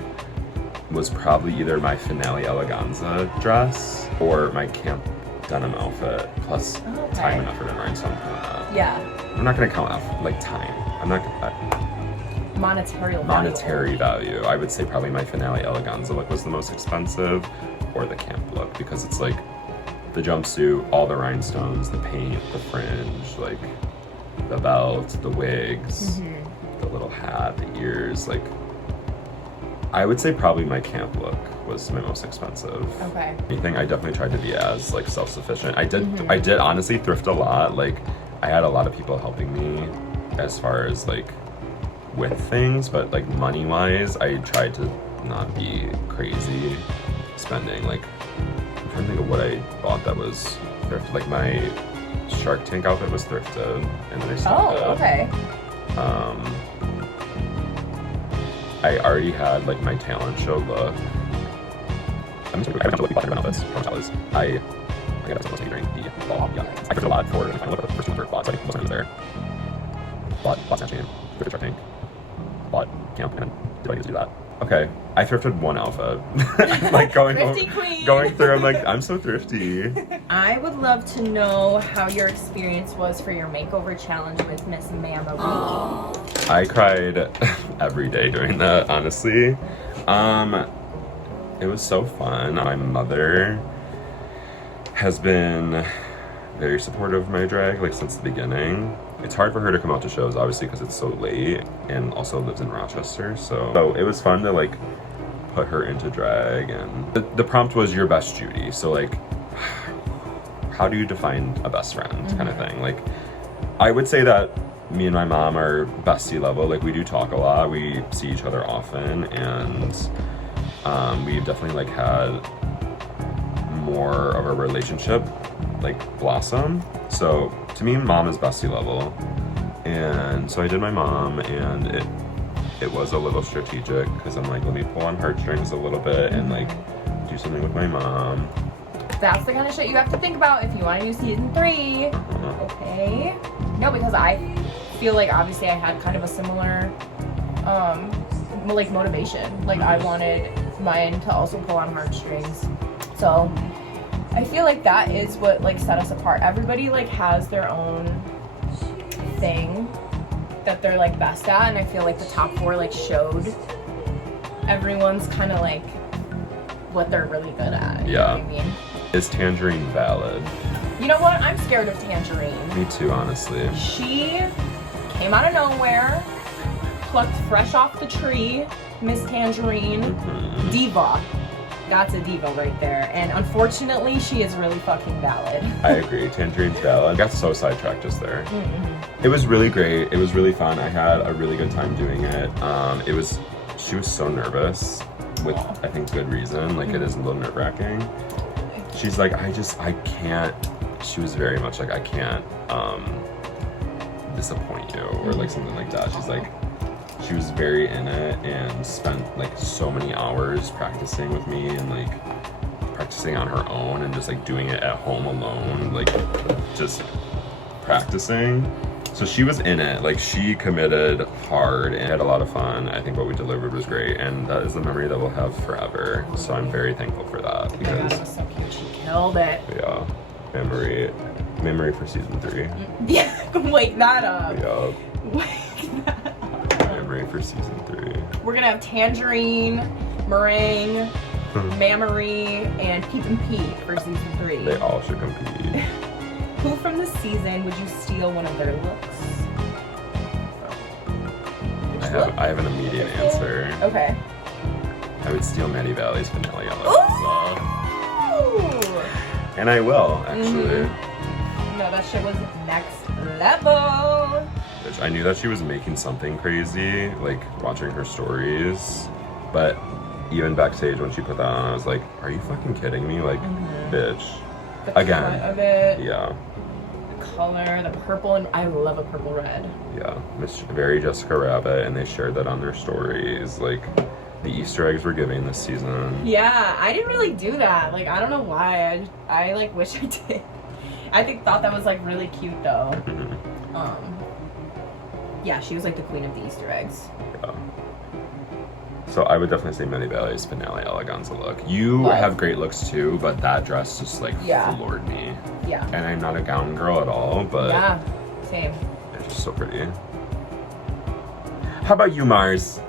was probably either my finale eleganza dress or my camp denim outfit, plus time and effort and rhinestones for that. Yeah. I'm not gonna count like time. I'm not monetary value. I would say probably my finale eleganza look was the most expensive, or the camp look, because it's like the jumpsuit, all the rhinestones, the paint, the fringe, like the belt, the wigs, the little hat, the ears. Like, I would say probably my camp look was my most expensive. Okay. Anything, I definitely tried to be as like self-sufficient. I did honestly thrift a lot. Like, I had a lot of people helping me as far as like with things, but like money wise, I tried to not be crazy spending. Like, I'm trying to think of what I bought that was thrifted. Like, my Shark Tank outfit was thrifted, and then I sold it. Oh, okay. I already had like my talent show look. I haven't looked at outfits from Sally's. I got that supposed to be during the fall. Yeah, I thrifted a lot for it, and I looked at the first 2 for bought, so I think most of it was there. Bought Snatch Game, thrifted Shark Tank, bought Camp, and did I need to do that? Okay, I thrifted one outfit. Like, going through, I'm like, I'm so thrifty. I would love to know how your experience was for your makeover challenge with Miss Mama Ree. I cried every day during that, honestly. It was so fun. My mother has been very supportive of my drag, like, since the beginning. It's hard for her to come out to shows, obviously, because it's so late, and also lives in Rochester, so it was fun to, like, put her into drag. And the prompt was your best Judy, so, like, how do you define a best friend kind of thing? Like, I would say that me and my mom are bestie level. Like, we do talk a lot, we see each other often, and we've definitely, like, had more of a relationship, like, blossom. So to me, mom is bestie level, and so I did my mom, and it was a little strategic, because I'm like, let me pull on heartstrings a little bit and like do something with my mom. That's the kind of shit you have to think about if you want to do season 3. Okay. No, because I feel like obviously I had kind of a similar like motivation. Like, I wanted mine to also pull on heartstrings. So I feel like that is what, like, set us apart. Everybody, like, has their own thing that they're like best at, and I feel like the top 4 like showed everyone's kind of like what they're really good at. You know what I mean? Is Tangerine valid? You know what? I'm scared of Tangerine. Me too, honestly. She came out of nowhere, plucked fresh off the tree, Miss Tangerine, diva. That's a diva right there. And unfortunately, she is really fucking valid. I agree. Tangerine's valid. I got so sidetracked just there. It was really great. It was really fun. I had a really good time doing it. She was so nervous with, I think, good reason. Like, it is a little nerve-wracking. She's like, I can't. She was very much like, I can't disappoint you, or like something like that. She's like, she was very in it and spent like so many hours practicing with me and like practicing on her own and just like doing it at home alone, like just practicing. So she was in it, like she committed hard and had a lot of fun. I think what we delivered was great, and that is the memory that we'll have forever. So I'm very thankful for that. Oh my God, it was so cute. She killed it. Yeah, memory for season 3. Yeah, wake that up. Yeah. Wake that up. Memory for season 3. We're gonna have Tangerine, Meringue, Mammary, and Peep and Pete for season 3. They all should compete. Who from the season would you steal one of their looks? I have an immediate answer. Okay. I would steal Maddie Valley's vanilla yellow. Ooh! And I will, actually. No, that shit was next level. Which I knew that she was making something crazy, like watching her stories. But even backstage when she put that on, I was like, are you fucking kidding me? Like, bitch. The Again. cut of it. Yeah. The color, the purple, and I love a purple red. Yeah. Very Jessica Rabbit, and they shared that on their stories. Like, the Easter eggs we're giving this season. Yeah, I didn't really do that. Like, I don't know why. I like wish I did. Thought that was like really cute though. Yeah, she was like the queen of the Easter eggs. Yeah. So I would definitely say Maddie Valley's finale eleganza look. You have great looks too, but that dress just like floored me. Yeah. And I'm not a gown girl at all, but yeah, same. It's just so pretty. How about you, Mars?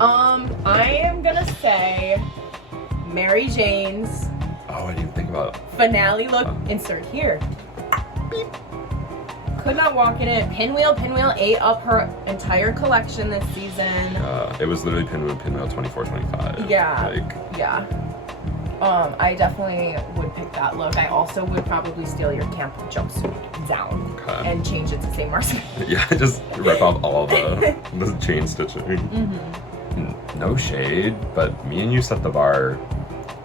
I am gonna say Mary Jane's. Oh, I didn't even think about it. Finale look. Insert here. Beep. Could not walk in it. Pinwheel ate up her entire collection this season. It was literally Pinwheel 24-25. Yeah. Yeah. I definitely would pick that look. I also would probably steal your camp jumpsuit down and change it to say Marzi. Yeah, just rip off all the chain stitching. No shade, but me and you set the bar,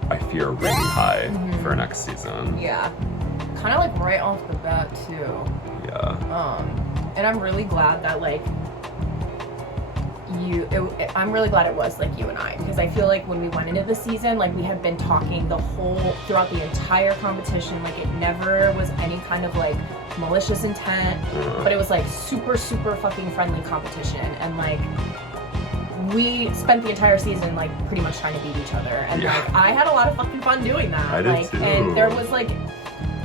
I fear, really high for next season. Yeah. Kind of like right off the bat too. Yeah. And I'm really glad that like I'm really glad it was like you and I, because I feel like when we went into the season, like we had been talking throughout the entire competition, like it never was any kind of like malicious intent, but it was like super fucking friendly competition, and like we spent the entire season like pretty much trying to beat each other, and like I had a lot of fucking fun doing that. I did too. And there was like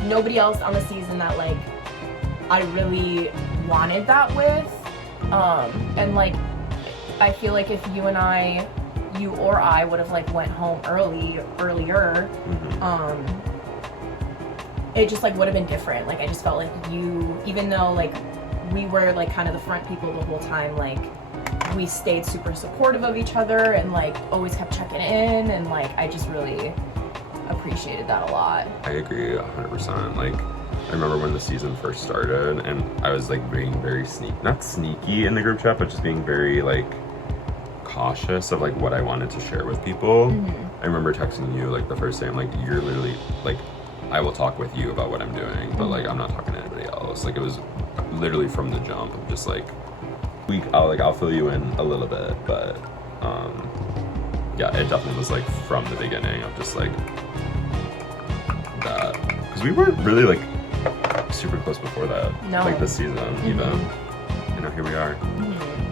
nobody else on the season that like I really wanted that with, and like I feel like if you or I would have like went home earlier, it just like would have been different. Like I just felt like even though like we were like kind of the front people the whole time, like we stayed super supportive of each other and like always kept checking in, and like I just really appreciated that a lot. I agree 100%. Like I remember when the season first started and I was like being very not sneaky in the group chat, but just being very like cautious of like what I wanted to share with people. I remember texting you like the first day, I'm like, you're literally like, I will talk with you about what I'm doing, but like I'm not talking to anybody else. Like it was literally from the jump of just like I'll fill you in a little bit, but yeah, it definitely was like from the beginning of just like that, because we weren't really like super close before that. No. Like this season even. You know, here we are.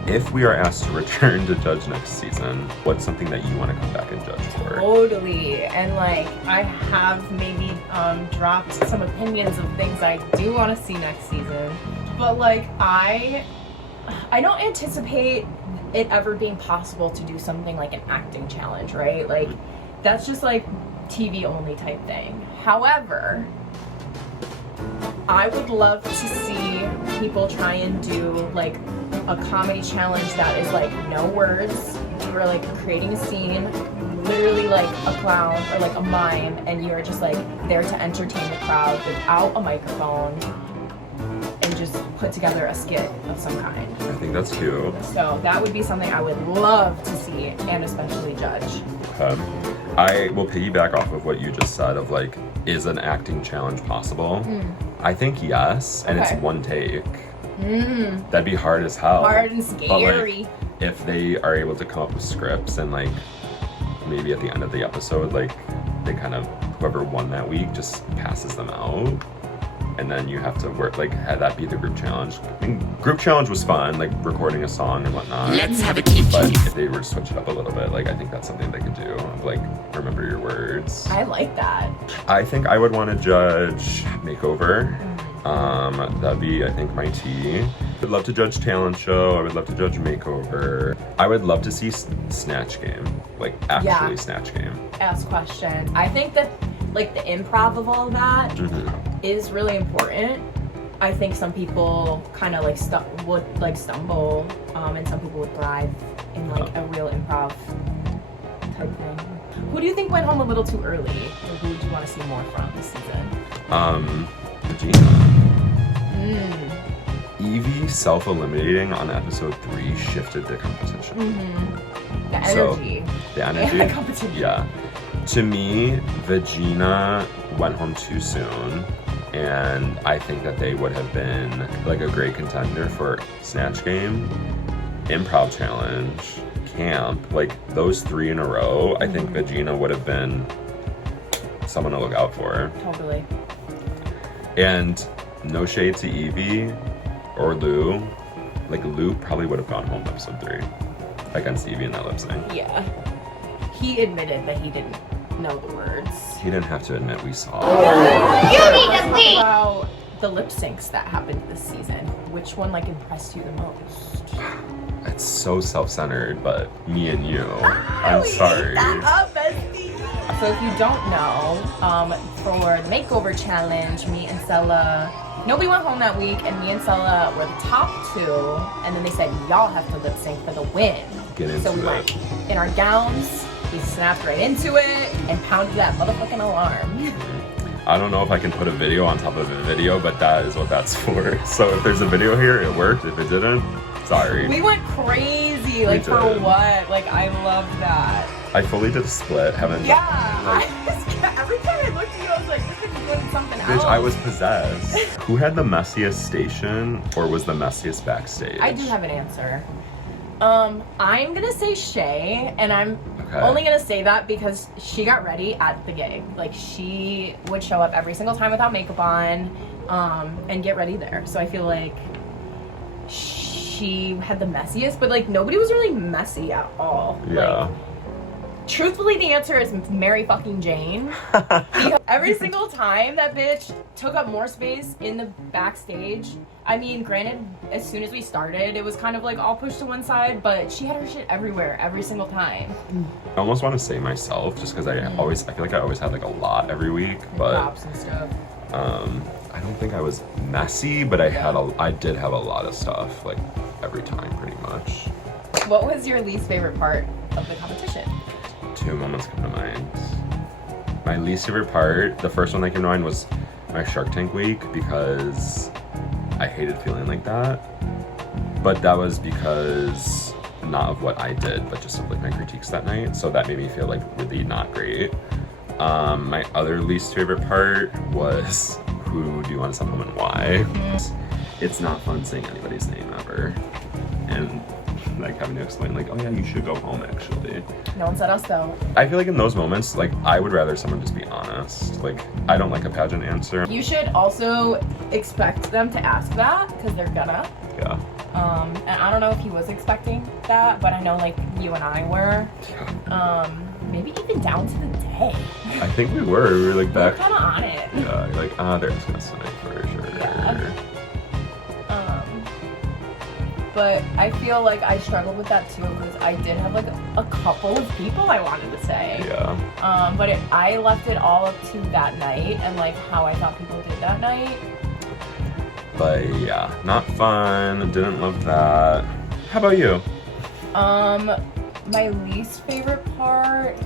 If we are asked to return to judge next season, what's something that you want to come back and judge for? Totally. And like I have maybe dropped some opinions of things I do want to see next season, but like I I don't anticipate it ever being possible to do something like an acting challenge, right? Like, that's just like TV only type thing. However, I would love to see people try and do like a comedy challenge that is like no words. You're like creating a scene, literally like a clown or like a mime, and you're just like there to entertain the crowd without a microphone and just put together a skit of some kind. I think that's cute. So that would be something I would love to see and especially judge. I will piggyback off of what you just said of like, is an acting challenge possible? I think yes, and it's one take. That'd be hard as hell. Hard and scary. But, like, if they are able to come up with scripts and like maybe at the end of the episode, like they kind of, whoever won that week just passes them out. And then you have to work, like, have that be the group challenge. I mean, group challenge was fun, like recording a song and whatnot. Let's have a team. But if they were to switch it up a little bit, like, I think that's something they could do. Like, remember your words. I like that. I think I would want to judge makeover. That'd be, I think, my tea. I'd love to judge talent show. I would love to judge makeover. I would love to see snatch game, like actually snatch game. Ask questions. I think that like the improv of all that is really important. I think some people kind of like would stumble, and some people would thrive in like a real improv type thing. Who do you think went home a little too early? Or who do you want to see more from this season? Regina. Evie self-eliminating on episode 3 shifted the competition. The energy. The energy. And the competition. Yeah. To me, Vagina went home too soon, and I think that they would have been like a great contender for Snatch Game, Improv Challenge, Camp, like those 3 in a row. I think Vagina would have been someone to look out for. Totally. And no shade to Evie or Lou. Like Lou probably would have gone home episode 3 against Evie in that lip sync. Yeah. He admitted that he didn't know the words. He didn't have to admit we saw. You need to leave. About the lip syncs that happened this season, which one like impressed you the most? It's so self-centered, but me and you. I'm sorry. So if you don't know, for the makeover challenge, me and Stella, nobody went home that week, and me and Stella were the top 2, and then they said y'all have to lip sync for the win. Get into so we went in our gowns, we snapped right into it, and pounded that motherfucking alarm. I don't know if I can put a video on top of a video, but that is what that's for. So if there's a video here, it worked. If it didn't, sorry. We went crazy, like for what? Like I love that. I fully did a split, haven't Every time I looked at you, I was like, this is doing something else. Bitch, I was possessed. Who had the messiest station, or was the messiest backstage? I do have an answer. I'm gonna say Shay, and I'm only gonna say that because she got ready at the gig. Like she would show up every single time without makeup on, and get ready there. So I feel like she had the messiest, but like nobody was really messy at all. Yeah. Like, truthfully, the answer is Mary fucking Jane. Because every single time that bitch took up more space in the backstage. I mean, granted, as soon as we started, it was kind of like all pushed to one side, but she had her shit everywhere, every single time. I almost want to say myself, just because I feel like I always had like a lot every week, but props and stuff. I don't think I was messy, but I did have a lot of stuff like every time, pretty much. What was your least favorite part of the competition? 2 moments come to mind. My least favorite part, the first one that came to mind was my Shark Tank week, because I hated feeling like that. But that was because not of what I did, but just of like my critiques that night. So that made me feel like really not great. My other least favorite part was who do you want to send home and why? It's not fun saying anybody's name ever. And like having to explain like, oh yeah, you should go home actually. No one said us though. I feel like in those moments, like I would rather someone just be honest. Like I don't like a pageant answer. You should also expect them to ask that, because they're gonna. Yeah. And I don't know if he was expecting that, but I know like you and I were. Maybe even down to the day. I think we were. We were like back. We were kind of on it. Yeah, you're like, they're just gonna snipe for sure. Yeah. But I feel like I struggled with that too because I did have like a couple of people I wanted to say. Yeah. But I left it all up to that night and like how I thought people did that night. But yeah, not fun. Didn't love that. How about you? My least favorite part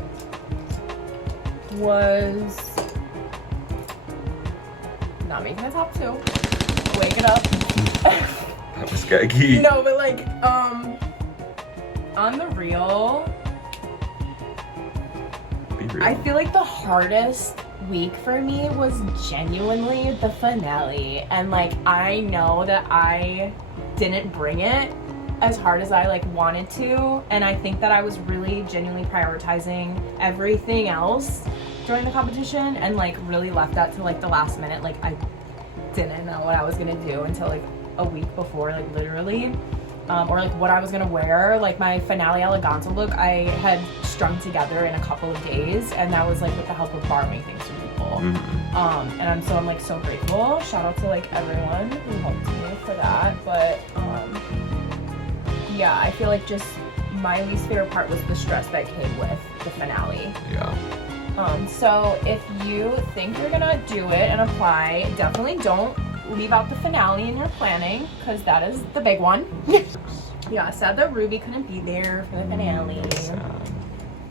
was not making the top 2. Wake it up. That was skaggy. No, but like, on the real, Be real. I feel like the hardest week for me was genuinely the finale. And like, I know that I didn't bring it as hard as I like wanted to. And I think that I was really genuinely prioritizing everything else during the competition and like really left that to like the last minute. Like I didn't know what I was gonna do until like a week before, like literally, or like what I was gonna wear. Like my finale eleganza look I had strung together in a couple of days, and that was like with the help of borrowing things from people. And I'm like so grateful. Shout out to like everyone who helped me for that. But yeah, I feel like just my least favorite part was the stress that came with the finale. Yeah. So if you think you're gonna do it and apply, definitely don't leave out the finale in your planning, because that is the big one. Yeah, sad that Ruby couldn't be there for the finale.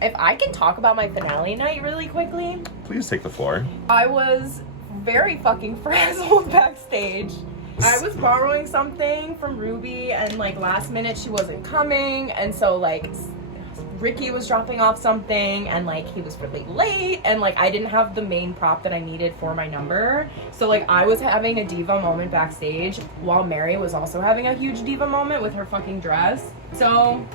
If I can talk about my finale night really quickly. Please take the floor. I was very fucking frazzled backstage. I was borrowing something from Ruby and like last minute she wasn't coming, and so like Ricky was dropping off something and like he was really late, and like I didn't have the main prop that I needed for my number. So like I was having a diva moment backstage while Mary was also having a huge diva moment with her fucking dress. So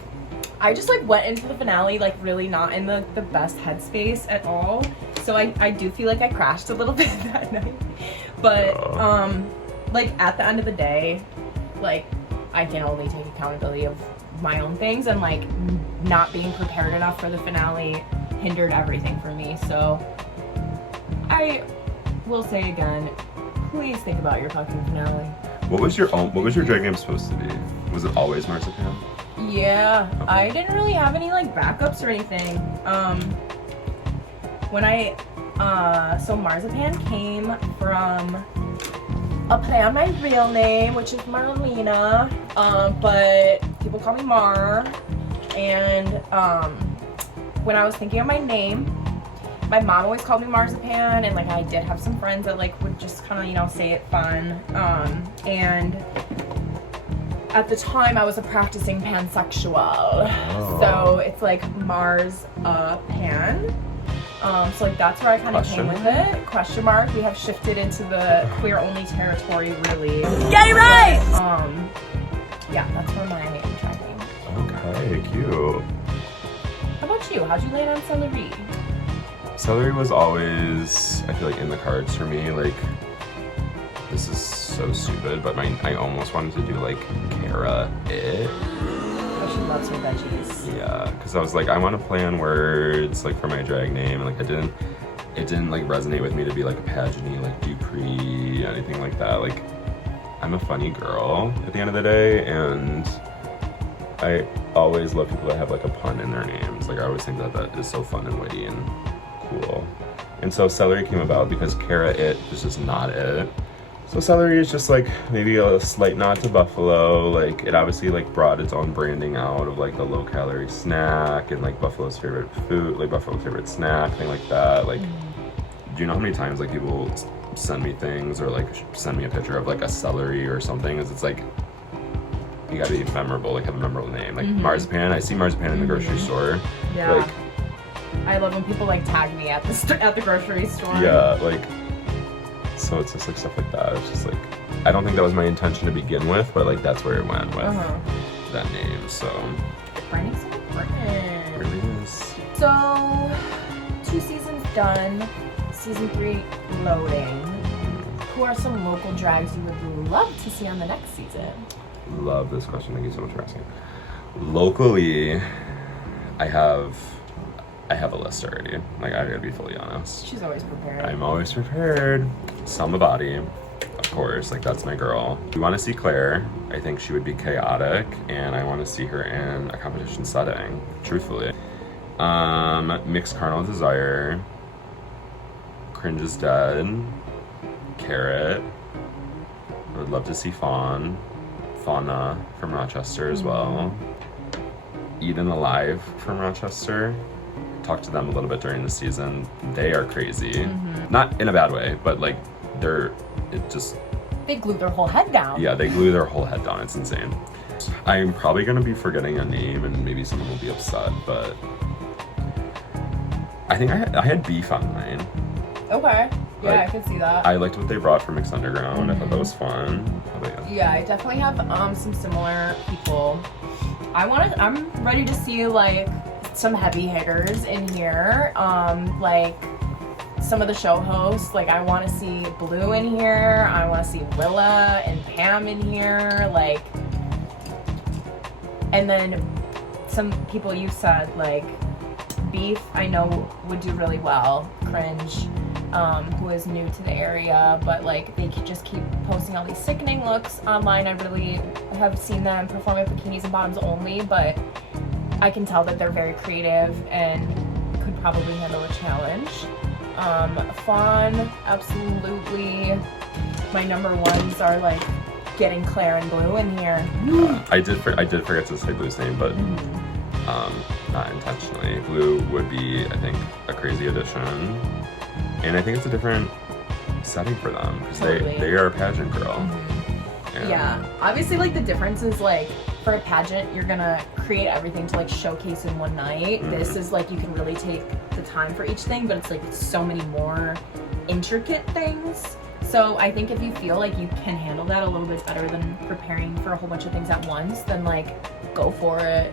I just like went into the finale like really not in the best headspace at all. So I do feel like I crashed a little bit that night. But like at the end of the day, like I can only take accountability of my own things, and like not being prepared enough for the finale hindered everything for me. So I will say again, please think about your fucking finale. What was your drag name supposed to be? Was it always Marzipan? Yeah, okay. I didn't really have any like backups or anything. When I so Marzipan came from a play on my real name, which is Marlena, but people call me Mar. And when I was thinking of my name, my mom always called me Marzipan, and like I did have some friends that like would just kind of, you know, say it fun. And at the time I was a practicing pansexual, so it's like Mars Pan. So like that's where I kind of came with it. Question mark. We have shifted into the queer only territory, really. Gay rights! Yeah, that's where my drag name. Okay, cute. How about you? How'd you land on Celery? Celery was always, I feel like, in the cards for me. Like, this is so stupid, but I almost wanted to do like Kara It. She loves her veggies. Yeah, because I was like, I want to play on words like for my drag name, and like it didn't like resonate with me to be like a pageant-y, like Dupree, anything like that. Like, I'm a funny girl at the end of the day, and I always love people that have like a pun in their names. Like I always think that is so fun and witty and cool. And so Celery came about because Kara It is just not it. So Celery is just like maybe a slight nod to Buffalo. Like it obviously like brought its own branding out of like the low calorie snack and like Buffalo's favorite food, like Buffalo's favorite snack, thing like that. Like, do you know how many times like people send me things or like send me a picture of like a celery or something? It's like, you gotta be memorable, like have a memorable name. Like Marzipan, I see Marzipan in the grocery store. Yeah. Like, I love when people like tag me at the grocery store. Yeah, like, so it's just like stuff like that. It's just like, I don't think that was my intention to begin with, but like that's where it went with that name. So branding's so important. It really is. So 2 seasons done, season 3 loading. Who are some local drags you would love to see on the next season? Love this question. Thank you so much for asking. Locally, I have a list already. Like, I gotta be fully honest. She's always prepared. I'm always prepared. Selma Body. of course, like that's my girl. We want to see Claire. I think she would be chaotic, and I want to see her in a competition setting, truthfully. Mixed Carnal Desire. Cringe is Dead. Carrot. I would love to see Fauna from Rochester as well. Eaten Alive from Rochester. Talked to them a little bit during the season. They are crazy. Not in a bad way, but like they glue their whole head down. Yeah, they glue their whole head down. It's insane. I'm probably gonna be forgetting a name and maybe someone will be upset, but I think I had Beef on mine. Okay. Yeah, Like, I could see that. I liked what they brought for Mixed Underground. I thought that was fun. How about you? Yeah, I definitely have some similar people. I'm ready to see like some heavy hitters in here. Like some of the show hosts. Like I want to see Blue in here. I want to see Willa and Pam in here. Like, and then some people you said like Beef. I know would do really well. Cringe. Who is new to the area, but like they could just keep posting all these sickening looks online. I really have seen them perform with bikinis and bottoms only, but I can tell that they're very creative and could probably handle a challenge. Fawn, absolutely. My number ones are like getting Claire and Blue in here. I did forget to say Blue's name, but not intentionally. Blue would be, I think, a crazy addition. And I think it's a different setting for them because they are a pageant girl. And Yeah, obviously like the difference is like for a pageant you're gonna create everything to like showcase in one night. This is like you can really take the time for each thing, but it's like so many more intricate things. So I think if you feel like you can handle that a little bit better than preparing for a whole bunch of things at once, then like go for it.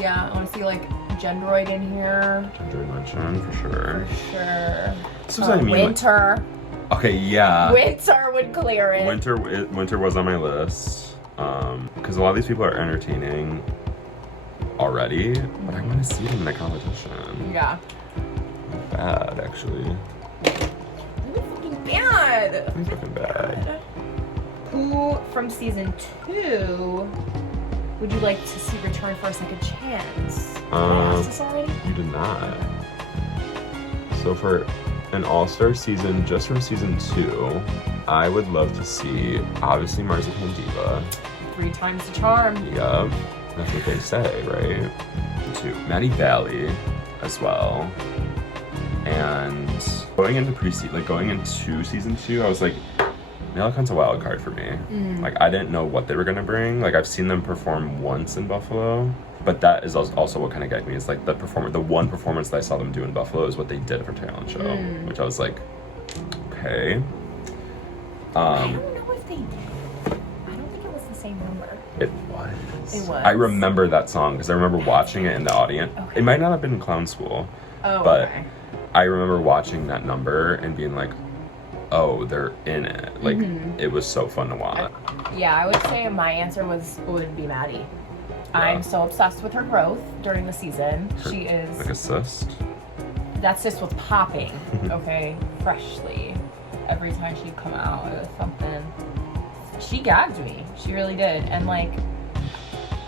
Yeah, I want to see like Gendroid in here. Gendroid mention for sure. For sure. Winter. Okay, yeah. Winter would clear it. Winter was on my list because a lot of these people are entertaining already, but I want to see them in a competition. Yeah. Not bad, actually. Really fucking bad. Really fucking bad. Who from season 2 would you like to see return for a second chance? Did I ask this already? You did not. So for an all-star season, just from season 2, I would love to see, obviously, Marzipan Diva. 3 times the charm. Yep, that's what they say, right? 2. Maddie Valley as well. And going into season 2, I was like, Nailacon's a wild card for me. Like, I didn't know what they were gonna bring. Like, I've seen them perform once in Buffalo, but that is also what kind of got me. Is like the one performance that I saw them do in Buffalo is what they did for talent show, which I was like, okay. I don't know if they did. I don't think it was the same number. It was. It was. I remember that song because I remember watching it in the audience. Okay. It might not have been in Clown School, but I remember watching that number and being like, oh, they're in it. Like, it was so fun to watch. Yeah, I would say my answer would be Maddie. I'm so obsessed with her growth during the season. She is like a cyst. that cyst was popping, okay, freshly. Every time she'd come out, it was something. She gagged me. She really did. And like,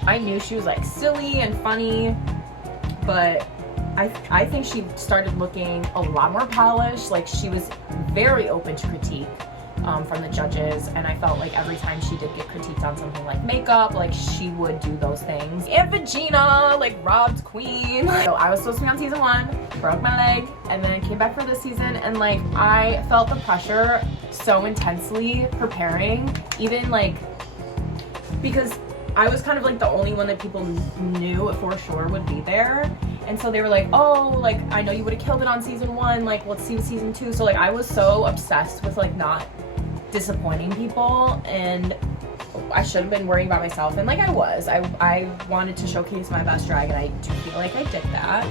I knew she was like silly and funny, but I think she started looking a lot more polished. Like she was very open to critique from the judges, and I felt like every time she did get critiqued on something like makeup, like she would do those things. And Vagina, like Rob's queen. So I was supposed to be on season 1, broke my leg, and then came back for this season, and like I felt the pressure so intensely preparing, even like because I was kind of like the only one that people knew for sure would be there. And so they were like, oh, like, I know you would have killed it on season 1, like, let's see season 2. So, like, I was so obsessed with, like, not disappointing people, and I should have been worrying about myself. And, like, I was. I wanted to showcase my best drag, and I do feel like I did that.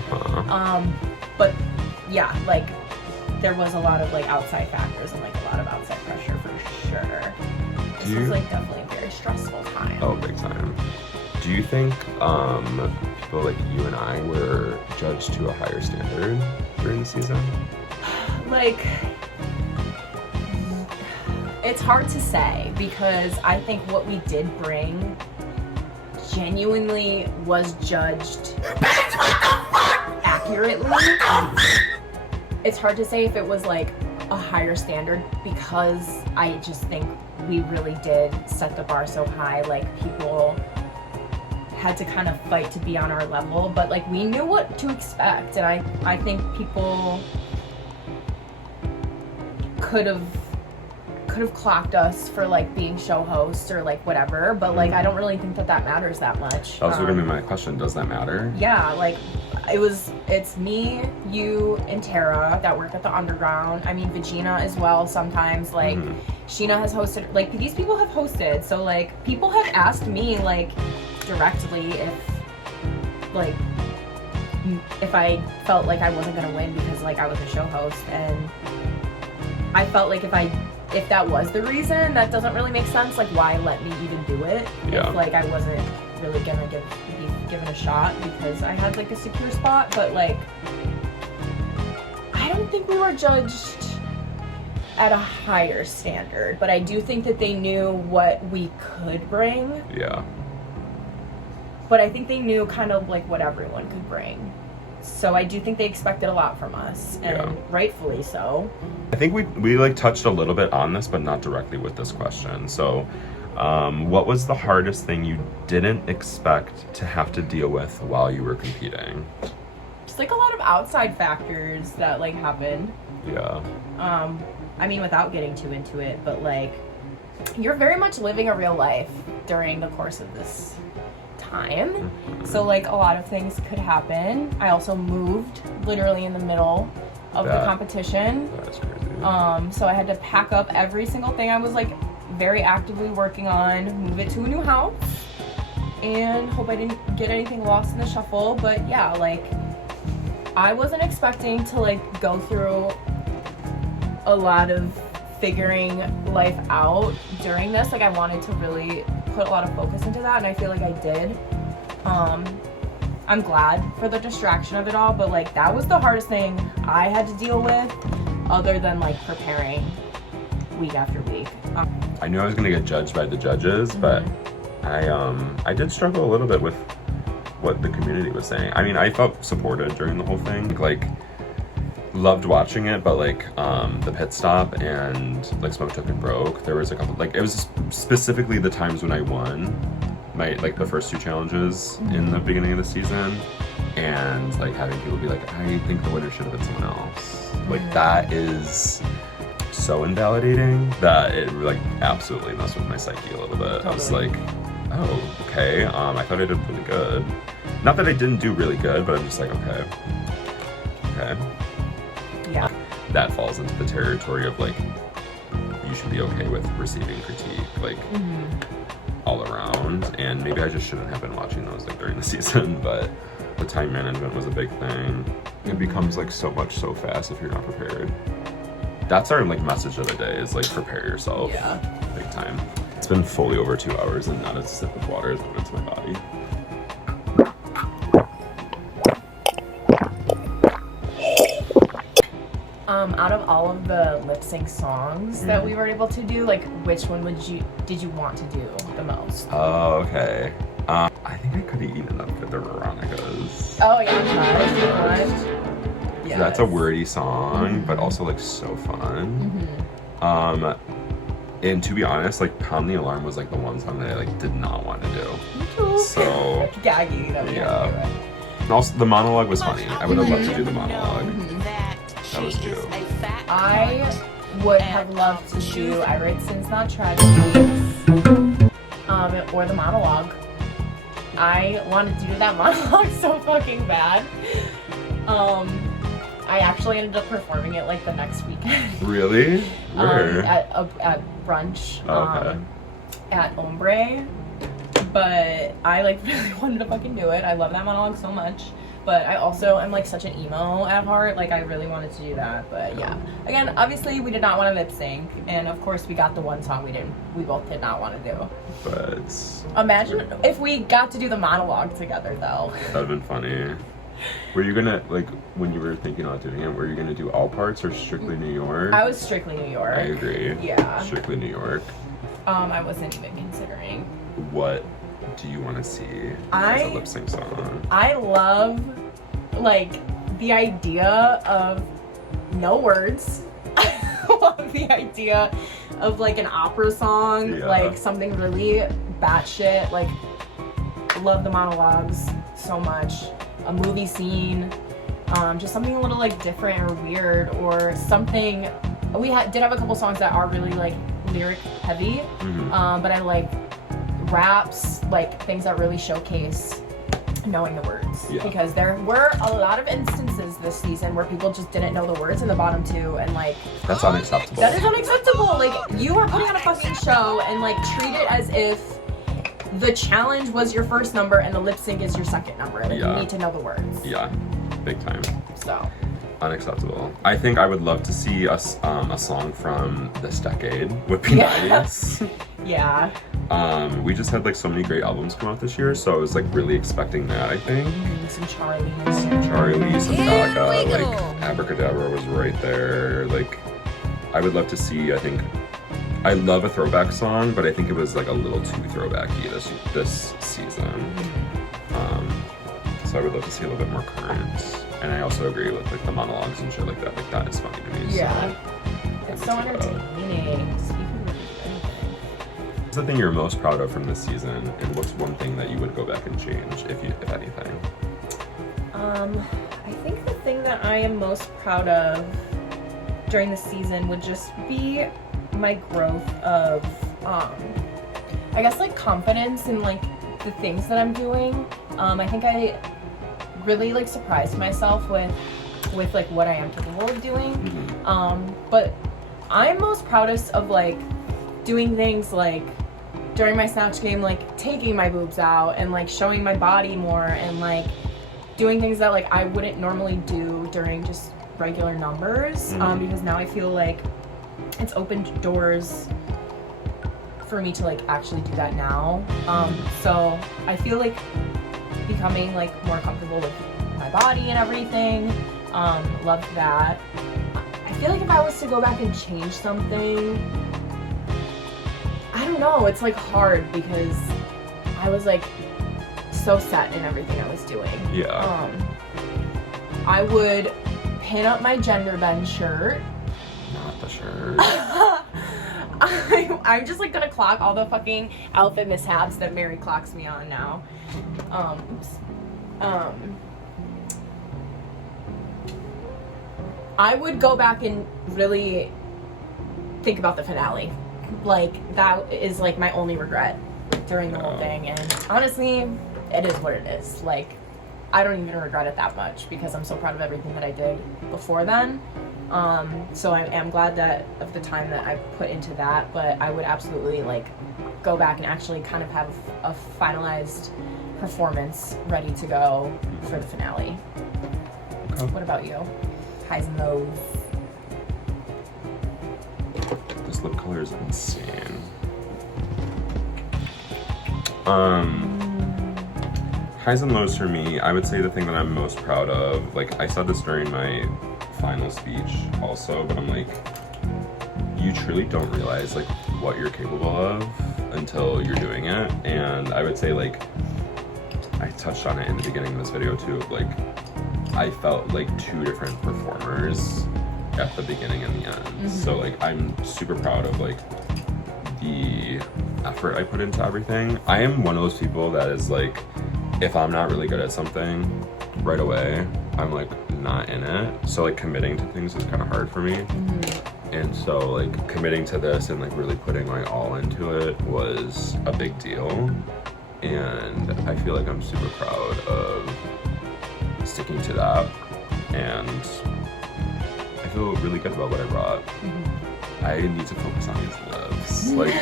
But, yeah, like, there was a lot of, like, outside factors and, like, a lot of outside pressure for sure. This was, like, definitely a very stressful time. Oh, big time. Do you think people like you and I were judged to a higher standard during the season? Like, It's hard to say because I think what we did bring genuinely was judged accurately. It's hard to say if it was like a higher standard because I just think we really did set the bar so high. Like people had to kind of fight to be on our level, but like we knew what to expect, and I think people could have clocked us for like being show hosts or like whatever, but like I don't really think that matters that much. That was gonna be my question. Does that matter? Yeah, like it's me, you, and Tara that work at the Underground. I mean, Vagina as well sometimes. Like Sheena has hosted. Like these people have hosted, so like people have asked me like directly if I felt like I wasn't gonna win because like I was a show host, and I felt like if that was the reason, that doesn't really make sense. Like, why let me even do it? Yeah. If, like, I wasn't really gonna be given a shot because I had, like, a secure spot. But, like, I don't think we were judged at a higher standard. But I do think that they knew what we could bring. Yeah. But I think they knew kind of, like, what everyone could bring. So I do think they expected a lot from us, and rightfully so. I think we like touched a little bit on this, but not directly with this question. So, what was the hardest thing you didn't expect to have to deal with while you were competing? Just like a lot of outside factors that like happened. Yeah. I mean, without getting too into it, but like you're very much living a real life during the course of this time. So like a lot of things could happen. I also moved literally in the middle of the competition. That's crazy. So I had to pack up every single thing I was like very actively working on, move it to a new house, and hope I didn't get anything lost in the shuffle. But yeah, like I wasn't expecting to like go through a lot of figuring life out during this. Like I wanted to really put a lot of focus into that, and I feel like I did. I'm glad for the distraction of it all, but like that was the hardest thing I had to deal with, other than like preparing week after week. I knew I was gonna get judged by the judges, but I did struggle a little bit with what the community was saying. I mean, I felt supported during the whole thing. Like loved watching it, but like the pit stop and like Smoke Took and Broke, there was a couple, like it was specifically the times when I won my like the first two challenges in the beginning of the season, and like having people be like, I think the winner should have been someone else. Like that is so invalidating that it like absolutely messed with my psyche a little bit. Totally. I was like, oh, okay, I thought I did really good. Not that I didn't do really good, but I'm just like, okay. Yeah. That falls into the territory of like, you should be okay with receiving critique, like all around. And maybe I just shouldn't have been watching those like during the season, but the time management was a big thing. It becomes like so much so fast if you're not prepared. That's our like message of the day is like prepare yourself. Yeah. Big time. It's been fully over 2 hours and not a sip of water has went into my body. Out of all of the lip sync songs that we were able to do, like which one did you want to do the most? Oh, okay. I think I could have eaten up with the Veronicas. Oh yeah, Yeah. That's a wordy song, but also like so fun. And to be honest, like Pound the Alarm was like the one song that I like did not want to do. So gaggy. Yeah. And also the monologue was funny. I would have loved to do the monologue. That was cute. I would have loved to do I Write Sins Not Tragedies, or the monologue. I wanted to do that monologue so fucking bad. I actually ended up performing it like the next weekend. Really? Where? At brunch. Okay. At Ombre. But I like really wanted to fucking do it. I love that monologue so much. But I also am like such an emo at heart. Like I really wanted to do that. But yeah. Again, obviously we did not want to lip sync. And of course we got the one song we both did not want to do. But imagine if we got to do the monologue together though. That would have been funny. Were you gonna, like, when you were thinking about doing it, were you gonna do all parts or strictly New York? I was strictly New York. I agree. Yeah. Strictly New York. I wasn't even considering. What do you want to see as a lip sync song? I love, like, the idea of no words. I love the idea of, like, an opera song, like, something really batshit. Like, love the monologues so much. A movie scene, just something a little, like, different or weird, or something. We did have a couple songs that are really, like, lyric heavy, but I like raps, like things that really showcase knowing the words, because there were a lot of instances this season where people just didn't know the words in the bottom two, and like that's unacceptable. That is unacceptable. Like, you are putting on a fucking show, and like treat it as if the challenge was your first number and the lip sync is your second number. Like, you need to know the words. Yeah, big time. So unacceptable. I think I would love to see a song from this decade would be nice. Yeah. We just had like so many great albums come out this year, so I was like really expecting that. I think some Charlie, some Gaga, like Abracadabra was right there. Like, I would love to see. I love a throwback song, but I think it was like a little too throwbacky this season. So I would love to see a little bit more current. And I also agree with like the monologues and shit like that. Like, that is funny to me. Yeah. So it's so entertaining. What's the thing you're most proud of from this season, and what's one thing that you would go back and change, if anything? I think the thing that I am most proud of during the season would just be my growth of, I guess, like, confidence in like the things that I'm doing. I think I really like surprised myself with like what I am capable of doing. But I'm most proudest of like doing things like during my Snatch game, like taking my boobs out and like showing my body more, and like doing things that like I wouldn't normally do during just regular numbers, because now I feel like it's opened doors for me to like actually do that now. So I feel like becoming like more comfortable with my body and everything. Love that. I feel like if I was to go back and change something, I don't know, it's like hard because I was like so set in everything I was doing. Yeah. I would pin up my gender bend shirt. Not the shirt. I'm just like gonna clock all the fucking outfit mishaps that Mary clocks me on now. I would go back and really think about the finale. Like, that is like my only regret during the whole thing, and honestly, it is what it is. Like, I don't even regret it that much because I'm so proud of everything that I did before then. So I am glad that of the time that I put into that, but I would absolutely like go back and actually kind of have a finalized performance ready to go for the finale. What about you? Highs and lows. This lip color is insane. Highs and lows for me, I would say the thing that I'm most proud of, like I said this during my final speech also, but I'm like, you truly don't realize like what you're capable of until you're doing it. And I would say, like, I touched on it in the beginning of this video too, like I felt like two different performers at the beginning and the end. So like I'm super proud of like the effort I put into everything. I am one of those people that is like, if I'm not really good at something right away, I'm like not in it. So like committing to things is kind of hard for me. And so like committing to this and like really putting my all into it was a big deal. And I feel like I'm super proud of sticking to that. And I feel really good about what I brought. I need to focus on these lips. Like,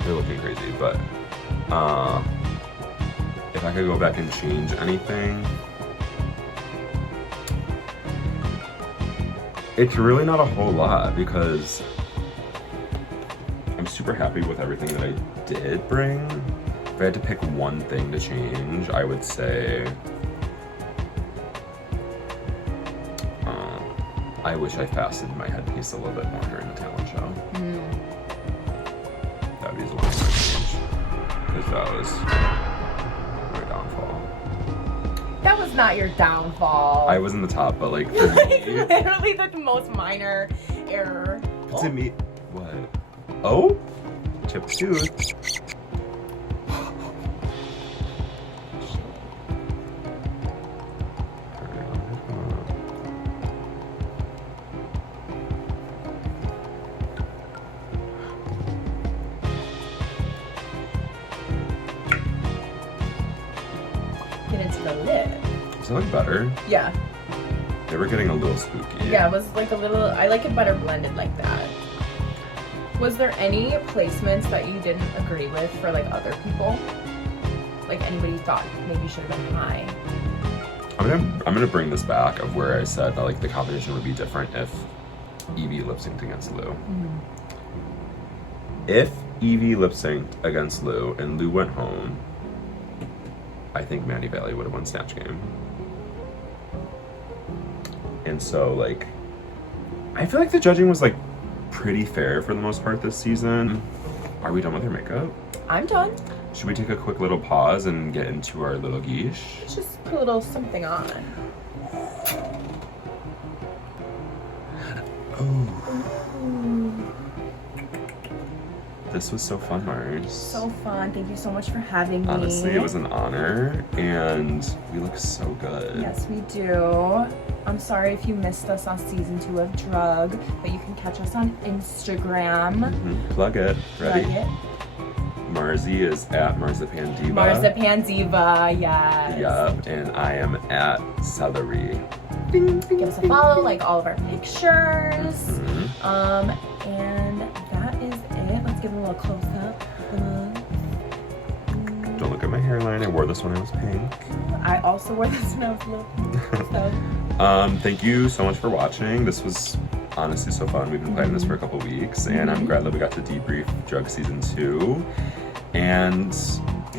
they're looking crazy, but if I could go back and change anything, it's really not a whole lot because I'm super happy with everything that I did bring. If I had to pick one thing to change, I would say I wish I fastened my headpiece a little bit more during the talent show. That would be the one thing I'd change. Because that was my downfall. That was not your downfall. I was in the top, but like for Like, me, literally the most minor error. to me, what? Oh, chipped tooth. Get into the lid. Does it look better? Yeah. They were getting a little spooky. Yeah, it was like a little, I like it better blended like that. Was there any placements that you didn't agree with for like other people? Like anybody you thought maybe should have been high? I'm gonna bring this back of where I said that like the competition would be different if Evie lip synced against Lou. If Evie lip synced against Lou and Lou went home, I think Maddie Valley would have won Snatch Game. And so like, I feel like the judging was like pretty fair for the most part this season. Are we done with her makeup? I'm done. Should we take a quick little pause and get into our little guiche? Let's just put a little something on. This was so fun, Mars. So fun. Thank you so much for having me. Honestly, it was an honor, and we look so good. Yes, we do. I'm sorry if you missed us on season 2 of Drug, but you can catch us on Instagram. Plug it. Ready? Plug it. Marzi is at Marzipan Diva. Marzipan Diva, yes. Yup, and I am at Celery. Give us a follow, like all of our pictures. And that is it. Let's give it a little close up. Don't look at my hairline. I wore this when I was pink. I also wore this when I was little. So. Thank you so much for watching. This was honestly so fun. We've been planning this for a couple weeks, and I'm glad that we got to debrief Drug Season 2. And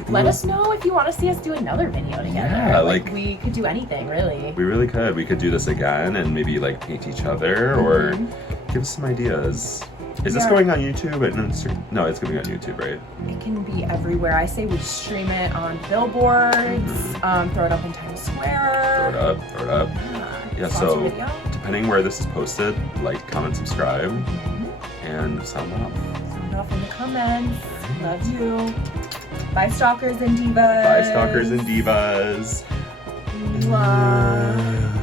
let us know if you want to see us do another video together. Yeah, like we could do anything, really. We really could. We could do this again and maybe like paint each other or give us some ideas. Is this going on YouTube and Instagram? No, it's going to be on YouTube, right? It can be everywhere. I say we stream it on billboards, throw it up in Times Square. Throw it up. Yeah, so depending where this is posted, like, comment, subscribe, and sound off. Sound off in the comments. Love you. Bye, stalkers and divas. Bye, stalkers and divas. Mwah.